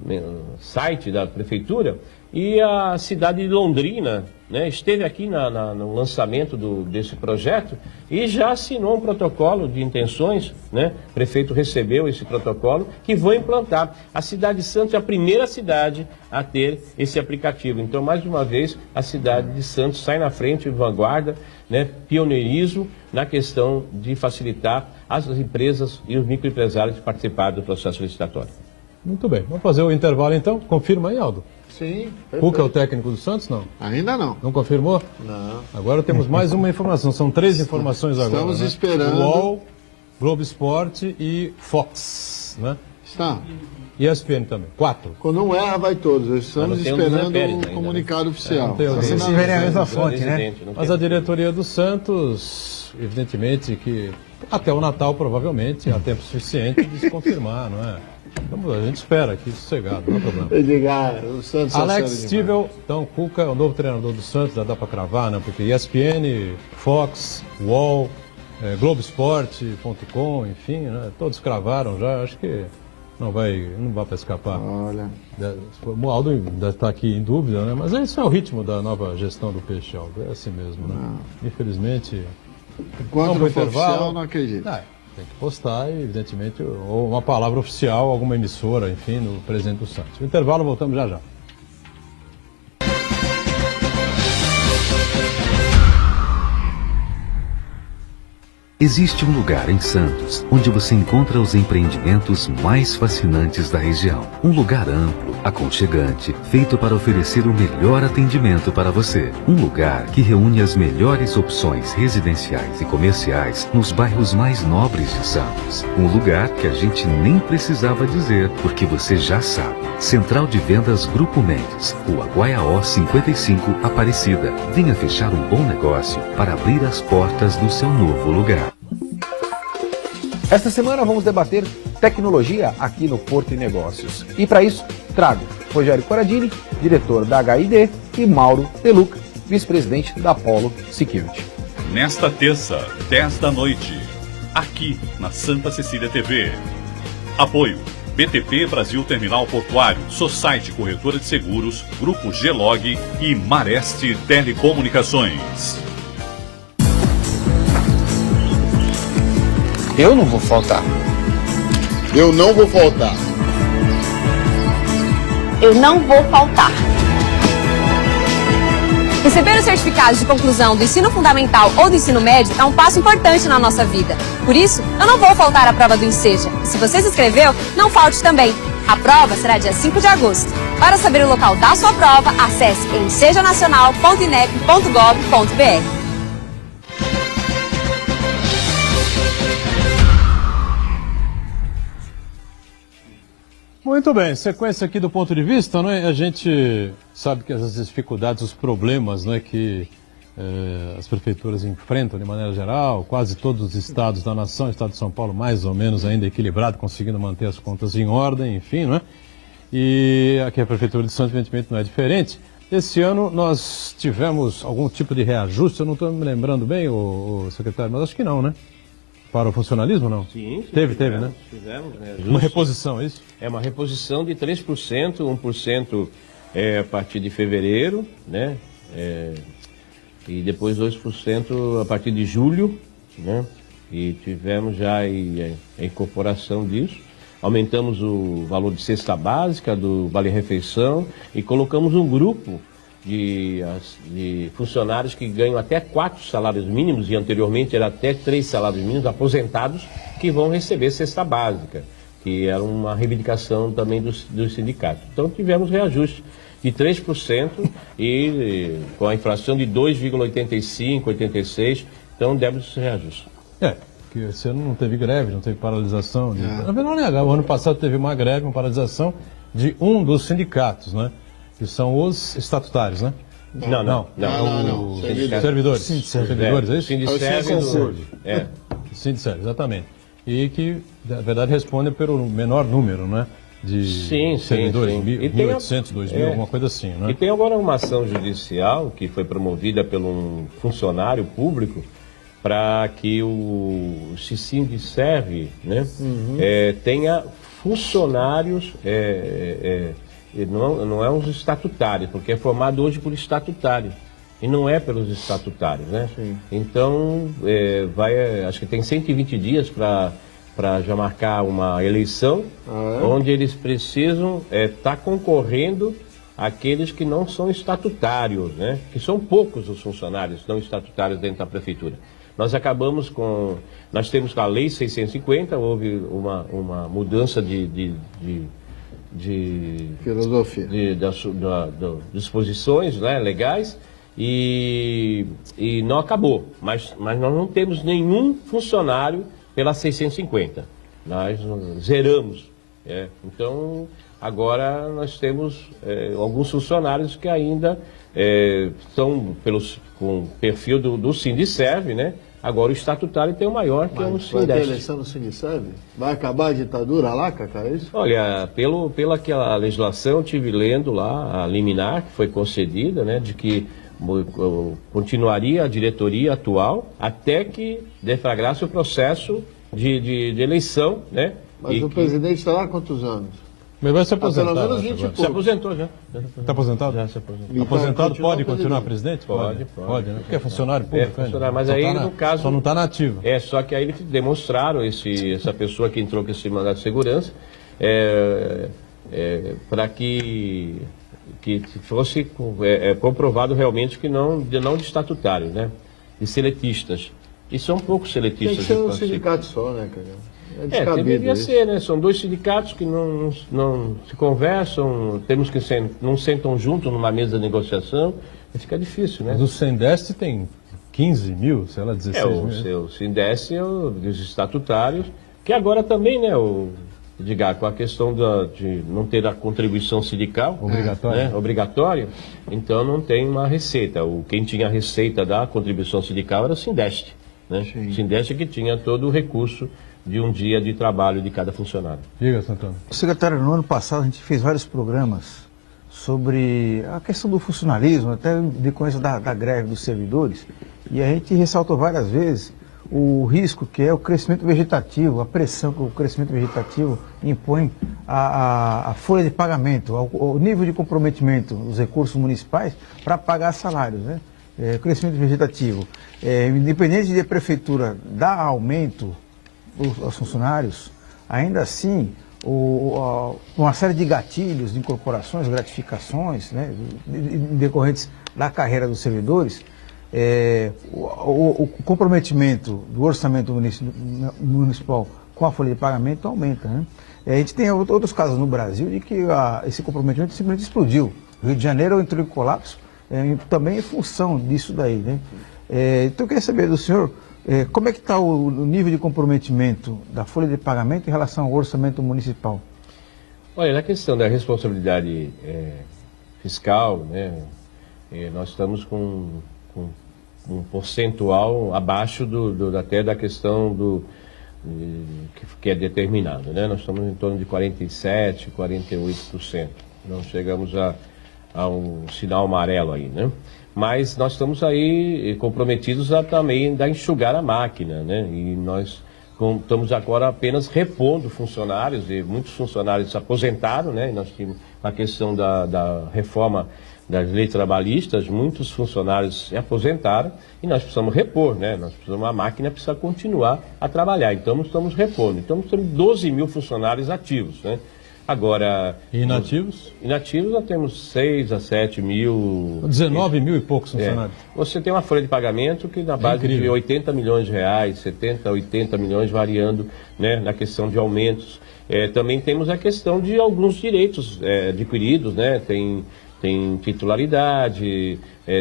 site da prefeitura, e a cidade de Londrina, né, esteve aqui no lançamento desse projeto e já assinou um protocolo de intenções, né? O prefeito recebeu esse protocolo que vão implantar. A cidade de Santos é a primeira cidade a ter esse aplicativo. Então, mais uma vez, a cidade de Santos sai na frente, vanguarda, né, pioneirismo na questão de facilitar as empresas e os microempresários de participar do processo licitatório. Muito bem, vamos fazer o intervalo então. Confirma aí, Aldo. Sim. Cuca é o técnico do Santos, não? Ainda não. Não confirmou? Não. Agora temos mais uma informação. São 3 informações agora. Estamos né? esperando. UOL, Globo Esporte e Fox, né? Está. E ESPN também. 4. Quando não erra, vai todos. Estamos esperando o comunicado oficial. Se tiverem a mesma fonte, né? Mas a diretoria do Santos, evidentemente que até o Natal, provavelmente, há tempo suficiente de se confirmar, não é? A gente espera aqui, sossegado, não há problema. O Santos Alex Stivel, então, Cuca é o novo treinador do Santos, já dá para cravar, né? Porque ESPN, Fox, UOL, Globoesporte.com, enfim, né? Todos cravaram já, acho que não vai para escapar. Olha. O Aldo deve estar aqui em dúvida, né? Mas esse é o ritmo da nova gestão do Peixe, Aldo, é assim mesmo, né? Infelizmente... Enquanto não for oficial, não acredito. Tem que postar, evidentemente, ou uma palavra oficial, alguma emissora, enfim, no presidente do Santos. No intervalo, voltamos já já. Existe um lugar em Santos onde você encontra os empreendimentos mais fascinantes da região. Um lugar amplo, aconchegante, feito para oferecer o melhor atendimento para você. Um lugar que reúne as melhores opções residenciais e comerciais nos bairros mais nobres de Santos. Um lugar que a gente nem precisava dizer, porque você já sabe. Central de Vendas Grupo Mendes, Rua Guaiaó 55, Aparecida. Venha fechar um bom negócio para abrir as portas do seu novo lugar. Esta semana vamos debater tecnologia aqui no Porto e Negócios. E para isso, trago Rogério Corradini, diretor da HID, e Mauro Deluca, vice-presidente da Apollo Security. Nesta terça, 10 da noite, aqui na Santa Cecília TV. Apoio: BTP Brasil Terminal Portuário, Society Corretora de Seguros, Grupo G-Log e Mareste Telecomunicações. Eu não vou faltar. Eu não vou faltar. Eu não vou faltar. Receber o certificado de conclusão do ensino fundamental ou do ensino médio é um passo importante na nossa vida. Por isso, eu não vou faltar à prova do Enseja. E se você se inscreveu, não falte também. A prova será dia 5 de agosto. Para saber o local da sua prova, acesse ensejanacional.inep.gov.br. Muito bem, sequência aqui do ponto de vista, né? A gente sabe que essas dificuldades, os problemas, né, que as prefeituras enfrentam de maneira geral, quase todos os estados da nação, o estado de São Paulo mais ou menos ainda equilibrado, conseguindo manter as contas em ordem, enfim, né? E aqui a prefeitura de Santos, evidentemente, não é diferente. Esse ano nós tivemos algum tipo de reajuste, eu não estou me lembrando bem, o secretário, mas acho que não, né? Para o funcionalismo, não? Sim. Teve, né? Tivemos, né? Uma reposição, é isso? É uma reposição de 3%, 1% a partir de fevereiro, né? E depois 2% a partir de julho, né? E tivemos já a incorporação disso. Aumentamos o valor de cesta básica, do vale-refeição e colocamos um grupo de funcionários que ganham até 4 salários mínimos, e anteriormente era até 3 salários mínimos, aposentados, que vão receber cesta básica, que era uma reivindicação também dos sindicatos. Então tivemos reajuste de 3% e com a inflação de 2,85, 86, então demos esse reajuste. Porque esse ano não teve greve, não teve paralisação. Na verdade, o ano passado teve uma greve, uma paralisação de um dos sindicatos, né? Que são os estatutários, né? Não. Servidores. Servidores, é isso? Sindicerve, exatamente. E que, na verdade, respondem pelo menor número, né? De servidores, 1.800, 2.000, alguma coisa assim, né? E tem agora uma ação judicial que foi promovida por um funcionário público para que o Sindicerve, né, tenha funcionários... não é os estatutários, porque é formado hoje por estatutários, e não é pelos estatutários, né? Sim. Então, acho que tem 120 dias para já marcar uma eleição, onde eles precisam estar concorrendo aqueles que não são estatutários, né? Que são poucos os funcionários não estatutários dentro da prefeitura. Nós temos a Lei 650, houve uma mudança de filosofia, das disposições, né, legais, e não acabou, mas nós não temos nenhum funcionário pela 650, nós zeramos, então agora nós temos alguns funcionários que ainda estão com o perfil do Sindicerve, né? Agora o estatutário tem o maior, que é o Sindeste. Vai ter eleição no Sindicerve? Vai acabar a ditadura lá, Cacá, é isso? Olha, pela aquela legislação, eu estive lendo lá a liminar que foi concedida, né, de que continuaria a diretoria atual até que deflagrasse o processo de eleição, né? Mas o presidente está lá há quantos anos? Mas vai se aposentar. Pelo menos 20 e poucos. Se aposentou já. Está aposentado? Já se aposentou. Então, Aposentado pode continuar presidente? Pode, né? Porque é funcionário público. Funcionário, mas aí no caso... Só não está na ativa. Só que aí eles demonstraram, essa pessoa que entrou com esse mandato de segurança, para que fosse comprovado realmente que não de estatutários, né? De seletistas. E são poucos seletistas. Tem que ser um sindicato só, né, cara? Deveria ser, né? São dois sindicatos que não se conversam, não sentam juntos numa mesa de negociação, e fica difícil, né? Mas o Sindeste tem 15 mil, sei lá, 16 mil. O Sindeste é dos estatutários, que agora também, né, Edgar, com a questão de não ter a contribuição sindical obrigatória, então não tem uma receita. Quem tinha a receita da contribuição sindical era o Sindeste, né? O Sindeste que tinha todo o recurso de um dia de trabalho de cada funcionário. Diga, Santana. Secretário, no ano passado a gente fez vários programas sobre a questão do funcionalismo, até em decorrência da greve dos servidores, e a gente ressaltou várias vezes o risco que é o crescimento vegetativo, a pressão que o crescimento vegetativo impõe à folha de pagamento, ao nível de comprometimento dos recursos municipais para pagar salários, né? Crescimento vegetativo. Independente de a prefeitura dar aumento aos funcionários, ainda assim, uma série de gatilhos, de incorporações, gratificações, né, decorrentes da carreira dos servidores, o comprometimento do orçamento municipal com a folha de pagamento aumenta, né? A gente tem outros casos no Brasil de que esse comprometimento simplesmente explodiu. O Rio de Janeiro entrou em colapso também em função disso daí, né? Então eu queria saber do senhor como é que está o nível de comprometimento da folha de pagamento em relação ao orçamento municipal. Olha, na questão da responsabilidade fiscal, né, nós estamos com um percentual abaixo até da questão que é determinado, né? Nós estamos em torno de 47%, 48%. Não chegamos a um sinal amarelo aí, né? Mas nós estamos aí comprometidos a também enxugar a máquina, né? E nós estamos agora apenas repondo funcionários, e muitos funcionários se aposentaram, né? E nós tínhamos a questão da reforma das leis trabalhistas, muitos funcionários se aposentaram e nós precisamos repor, né? A máquina precisa continuar a trabalhar, então nós estamos repondo. Então nós temos 12 mil funcionários ativos, né? Agora... E inativos? Inativos nós temos 6 a 7 mil... 19 mil e poucos funcionários. Você tem uma folha de pagamento que na base de 80 milhões de reais, 70, 80 milhões, variando, né, na questão de aumentos. Também temos a questão de alguns direitos adquiridos, né? Tem titularidade,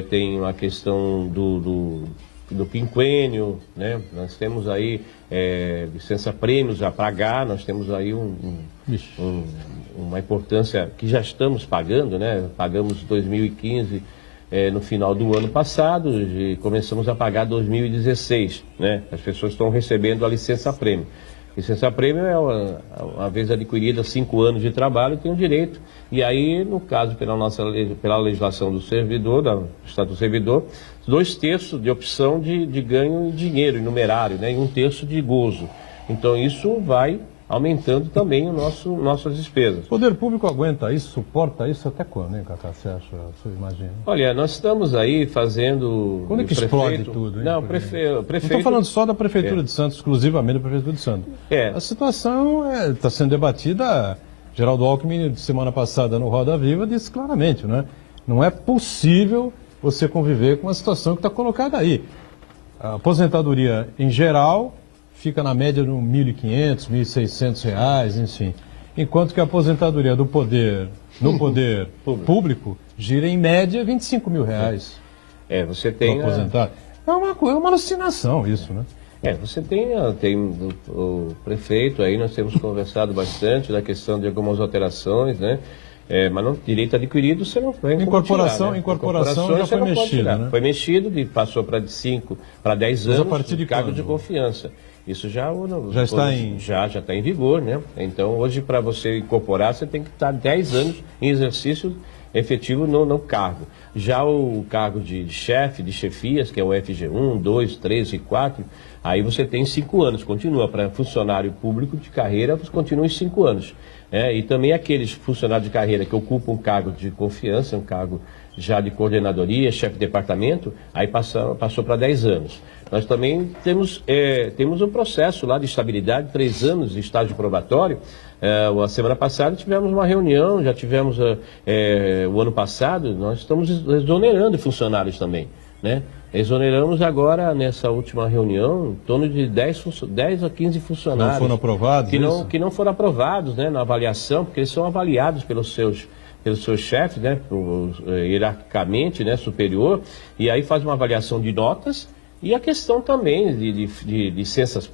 tem a questão do quinquênio, né? Nós temos aí licença-prêmios a pagar, nós temos aí uma importância que já estamos pagando, né? Pagamos 2015 no final do ano passado e começamos a pagar 2016, né? As pessoas estão recebendo a licença-prêmio. Licença-prêmio uma vez adquirida 5 anos de trabalho, tem o direito. E aí, no caso, pela legislação do servidor, do Estatuto do Servidor, 2/3 de opção de ganho em dinheiro, em numerário, né? E 1/3 de gozo. Então, isso vai aumentando também nossas despesas. O poder público aguenta isso, suporta isso até quando, hein, Cacá? Você acha, você imagina? Olha, nós estamos aí fazendo... Quando é que explode tudo, hein? Não, o prefeito... Não estou falando só da Prefeitura de Santos, exclusivamente da Prefeitura de Santos. A situação está sendo debatida. Geraldo Alckmin, semana passada no Roda Viva, disse claramente, né? Não é possível você conviver com uma situação que está colocada aí. A aposentadoria, em geral, fica na média de R$ 1.500, R$ 1.600, enfim. Enquanto que a aposentadoria no poder público gira em média R$ 25 mil. Você tem... É uma alucinação isso, né? Você tem o prefeito aí, nós temos conversado bastante da questão de algumas alterações, né? Mas não, direito adquirido você não vai incorporação, né? Incorporação já foi mexida, né? Foi mexido e passou para de 5 para 10 anos a partir de cargo quando? De confiança. Isso já está em vigor, né? Então, hoje, para você incorporar, você tem que estar 10 anos em exercício efetivo no cargo. Já o cargo de chefe, de chefias, que é o FG1, 2, 3 e 4, aí você tem 5 anos, continua. Para funcionário público de carreira, você continua em 5 anos. E também aqueles funcionários de carreira que ocupam um cargo de confiança, um cargo já de coordenadoria, chefe de departamento, aí passou para 10 anos. Nós também temos um processo lá de estabilidade, 3 anos de estágio probatório. A semana passada tivemos uma reunião, já tivemos o ano passado, nós estamos exonerando funcionários também, né? Exoneramos agora, nessa última reunião, em torno de 10 a 15 funcionários. Não foram aprovados? Que não foram aprovados, né, na avaliação, porque eles são avaliados pelos seus chefes, né, hierarquicamente, né, superior, e aí faz uma avaliação de notas. E a questão também de licenças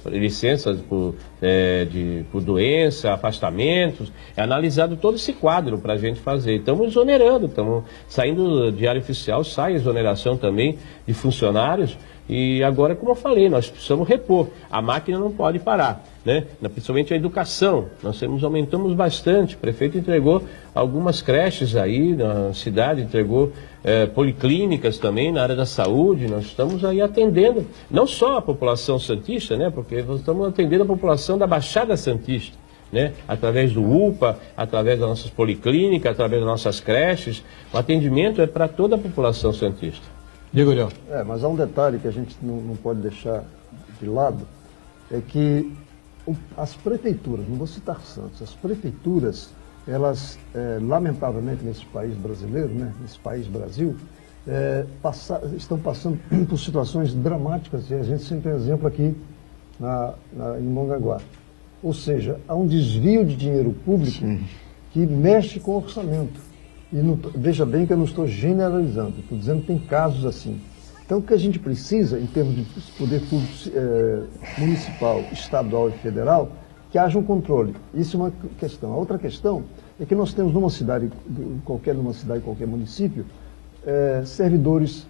por doença, afastamentos, é analisado todo esse quadro para a gente fazer. Estamos exonerando, estamos saindo do Diário Oficial, sai exoneração também de funcionários. E agora, como eu falei, nós precisamos repor. A máquina não pode parar, né? Principalmente a educação. Nós aumentamos bastante. O prefeito entregou algumas creches aí na cidade, entregou policlínicas também na área da saúde. Nós estamos aí atendendo, não só a população santista, né? Porque nós estamos atendendo a população da Baixada Santista, né? Através do UPA, através das nossas policlínicas, através das nossas creches. O atendimento é para toda a população santista. Diego Ariel. Mas há um detalhe que a gente não pode deixar de lado, é que as prefeituras, não vou citar Santos, as prefeituras, elas, lamentavelmente, nesse país brasileiro, né, nesse país Brasil, estão passando por situações dramáticas, e a gente sempre tem exemplo aqui em Mongaguá. Ou seja, há um desvio de dinheiro público que mexe com o orçamento. E veja bem que eu não estou generalizando, estou dizendo que tem casos assim. Então, o que a gente precisa, em termos de poder público municipal, estadual e federal, que haja um controle. Isso é uma questão. A outra questão é que nós temos numa cidade, qualquer município, servidores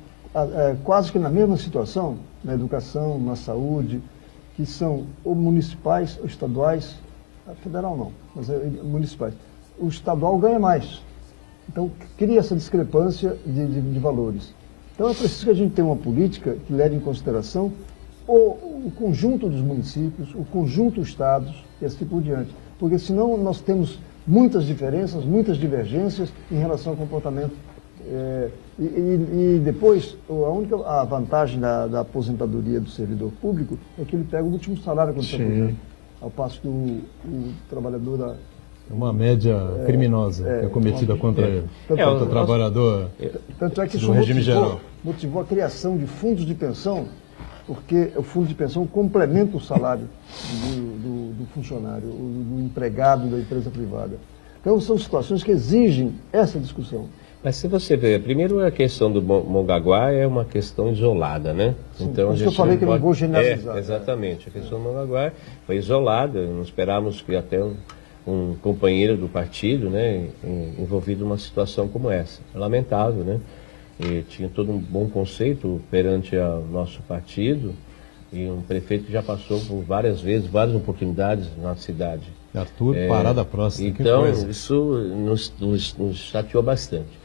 quase que na mesma situação, na educação, na saúde, que são ou municipais ou estaduais, federal não, mas municipais. O estadual ganha mais. Então, cria essa discrepância de valores. Então, é preciso que a gente tenha uma política que leve em consideração o conjunto dos municípios, o conjunto dos estados e assim por diante. Porque senão nós temos muitas diferenças, muitas divergências em relação ao comportamento. E depois, a vantagem da aposentadoria do servidor público é que ele pega o último salário quando se aposenta. Ao passo que o trabalhador É uma média criminosa que é cometida contra ele, contra o trabalhador tanto é que do regime geral. Motivou a criação de fundos de pensão, porque o fundo de pensão complementa o salário do funcionário, do empregado da empresa privada. Então, são situações que exigem essa discussão. Mas se você ver, primeiro a questão do Mongaguá é uma questão isolada, né? Sim, então, eu falei que eu não vou generalizar. Exatamente, a questão do Mongaguá foi isolada, não esperávamos que até um companheiro do partido, né, envolvido numa situação como essa. É lamentável, né? E tinha todo um bom conceito perante o nosso partido e um prefeito que já passou por várias vezes, várias oportunidades na cidade. Arthur, parada próxima. Então, isso nos chateou bastante.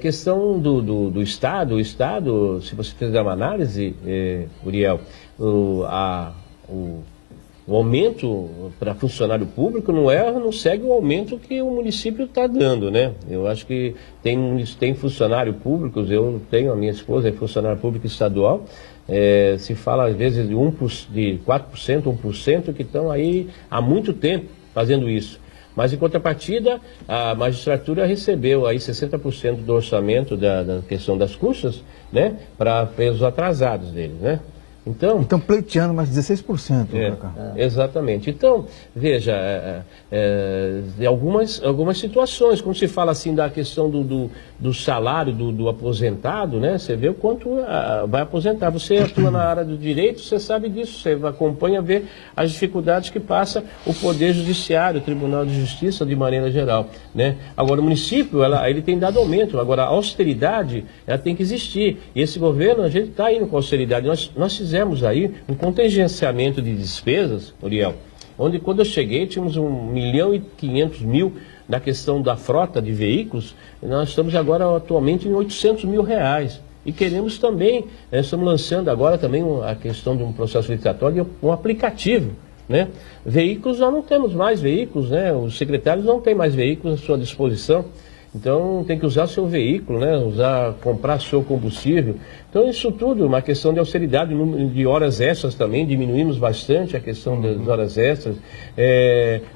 Questão do Estado, o Estado, se você fizer uma análise, Uriel, o aumento para funcionário público não segue o aumento que o município está dando, né? Eu acho que tem funcionários públicos, eu tenho, a minha esposa é funcionária pública estadual, se fala às vezes de 4%, 1% que estão aí há muito tempo fazendo isso. Mas em contrapartida, a magistratura recebeu aí 60% do orçamento da questão das custas, né? Para pesos atrasados deles, né? Então, estão pleiteando mais 16%. Exatamente. Então, veja, algumas situações, quando se fala assim da questão do salário do aposentado, né? Você vê o quanto vai aposentar. Você atua na área do direito, você sabe disso, você acompanha, vê as dificuldades que passa o Poder Judiciário, o Tribunal de Justiça de maneira geral, né? Agora, o município, ele tem dado aumento. Agora, a austeridade, ela tem que existir. E esse governo, a gente está indo com austeridade. Nós fizemos aí um contingenciamento de despesas, Uriel, onde quando eu cheguei tínhamos 1.500.000 na questão da frota de veículos, e nós estamos agora atualmente em R$800 mil. E queremos também, estamos lançando agora também a questão de um processo licitatório, um aplicativo, né? Veículos, nós não temos mais veículos, né? Os secretários não têm mais veículos à sua disposição. Então tem que usar seu veículo, né? Comprar seu combustível. Então isso tudo, uma questão de austeridade, de horas extras também, diminuímos bastante a questão das horas extras.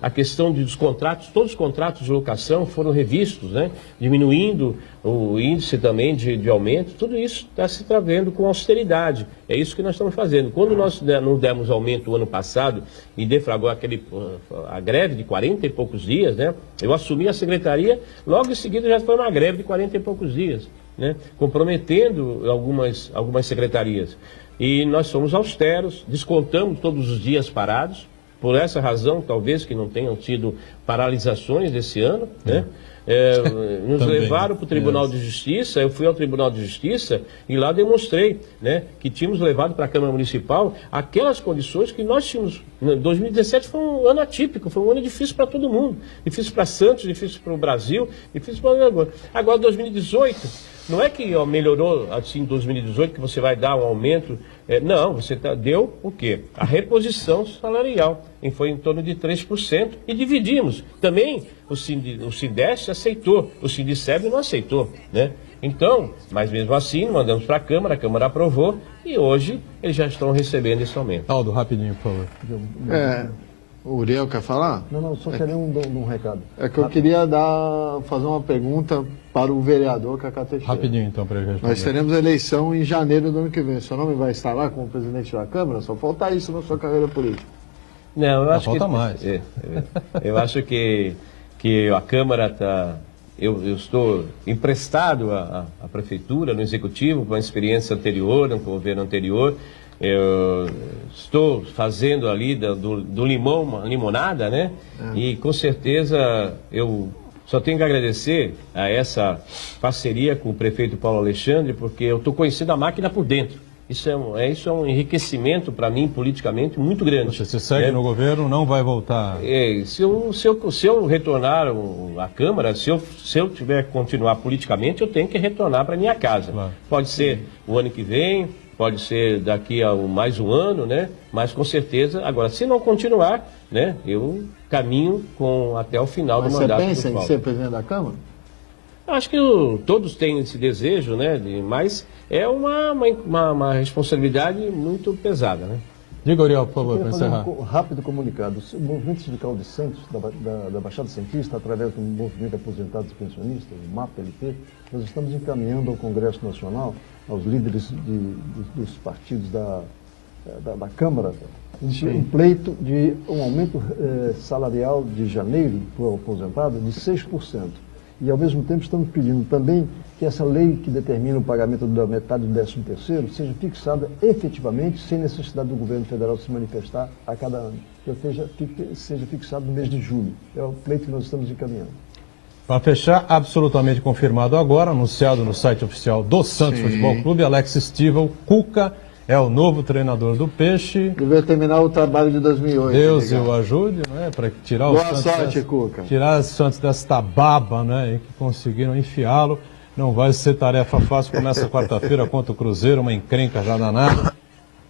A questão dos contratos, todos os contratos de locação foram revistos, né? Diminuindo o índice também de aumento, tudo isso está se travendo com austeridade. É isso que nós estamos fazendo. Quando nós não demos aumento o ano passado e deflagrou a greve de 40 e poucos dias, né? Eu assumi a secretaria, logo em seguida já foi uma greve de 40 e poucos dias, né? Comprometendo algumas secretarias. E nós somos austeros, descontamos todos os dias parados, por essa razão, talvez, que não tenham tido paralisações desse ano, né? Nos levaram para o Tribunal de Justiça, eu fui ao Tribunal de Justiça e lá demonstrei, né, que tínhamos levado para a Câmara Municipal aquelas condições que nós tínhamos. 2017 foi um ano atípico, foi um ano difícil para todo mundo, difícil para Santos, difícil para o Brasil, difícil para agora. Agora 2018, não é que melhorou assim em 2018 que você vai dar um aumento, não, você deu o quê? A reposição salarial, e foi em torno de 3% e dividimos. Também o Sindeste aceitou, o Sindiceb não aceitou, né? Então, mas mesmo assim, mandamos para a Câmara aprovou e hoje eles já estão recebendo esse aumento. Aldo, rapidinho, por favor. O Uriel quer falar? Não, só queria um recado. É que eu queria fazer uma pergunta para o vereador Cacá Teixeira. Rapidinho, então, para ele responder. Nós teremos eleição em janeiro do ano que vem. O seu nome vai estar lá como presidente da Câmara? Só falta isso na sua carreira política. Não, eu acho falta que... mais. Eu acho que a Câmara está... Eu estou emprestado à Prefeitura, no Executivo, com a experiência anterior, no governo anterior. Eu estou fazendo ali do limão uma limonada, né? E com certeza eu só tenho que agradecer a essa parceria com o prefeito Paulo Alexandre, porque eu estou conhecendo a máquina por dentro. Isso é um enriquecimento para mim, politicamente, muito grande. Você segue no governo, não vai voltar? Se eu retornar à Câmara, se eu tiver que continuar politicamente, eu tenho que retornar para minha casa. Claro. Pode ser o ano que vem, pode ser daqui a mais um ano, né? Mas com certeza, agora, se não continuar, né? Eu caminho até o final do mandato. Mas você pensa em ser presidente da Câmara? Acho que todos têm esse desejo, né? Mas é uma responsabilidade muito pesada, né? Diga, Uriel, por favor, para encerrar. Um rápido comunicado. O movimento sindical de Santos, da Baixada Santista, através do movimento de aposentados e pensionistas, o MAP-LP, nós estamos encaminhando ao Congresso Nacional, aos líderes dos partidos da Câmara, um pleito de um aumento salarial de janeiro para o aposentado de 6%. E, ao mesmo tempo, estamos pedindo também que essa lei que determina o pagamento da metade do 13º seja fixada efetivamente, sem necessidade do governo federal se manifestar a cada ano. Que seja fixado no mês de julho. É o pleito que nós estamos encaminhando. Para fechar, absolutamente confirmado agora, anunciado no site oficial do Santos Futebol Clube, Alex Stivel Cuca é o novo treinador do Peixe. Devia terminar o trabalho de 2008. Deus o ajude, né, para tirar Boa sorte, Cuca. Tirar o Santos desta baba, né, e que conseguiram enfiá-lo. Não vai ser tarefa fácil. Começa quarta-feira contra o Cruzeiro, uma encrenca já danada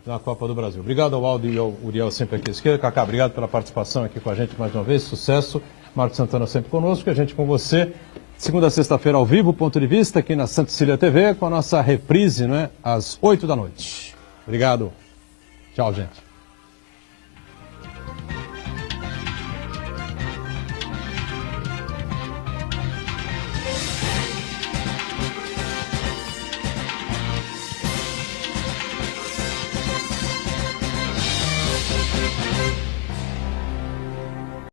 na Copa do Brasil. Obrigado ao Aldo e ao Uriel sempre aqui à esquerda. Cacá, obrigado pela participação aqui com a gente mais uma vez. Sucesso. Marcos Santana sempre conosco. A gente com você, segunda a sexta-feira ao vivo, ponto de vista, aqui na Santa Cecília TV, com a nossa reprise, né, às 8 da noite. Obrigado. Tchau, gente.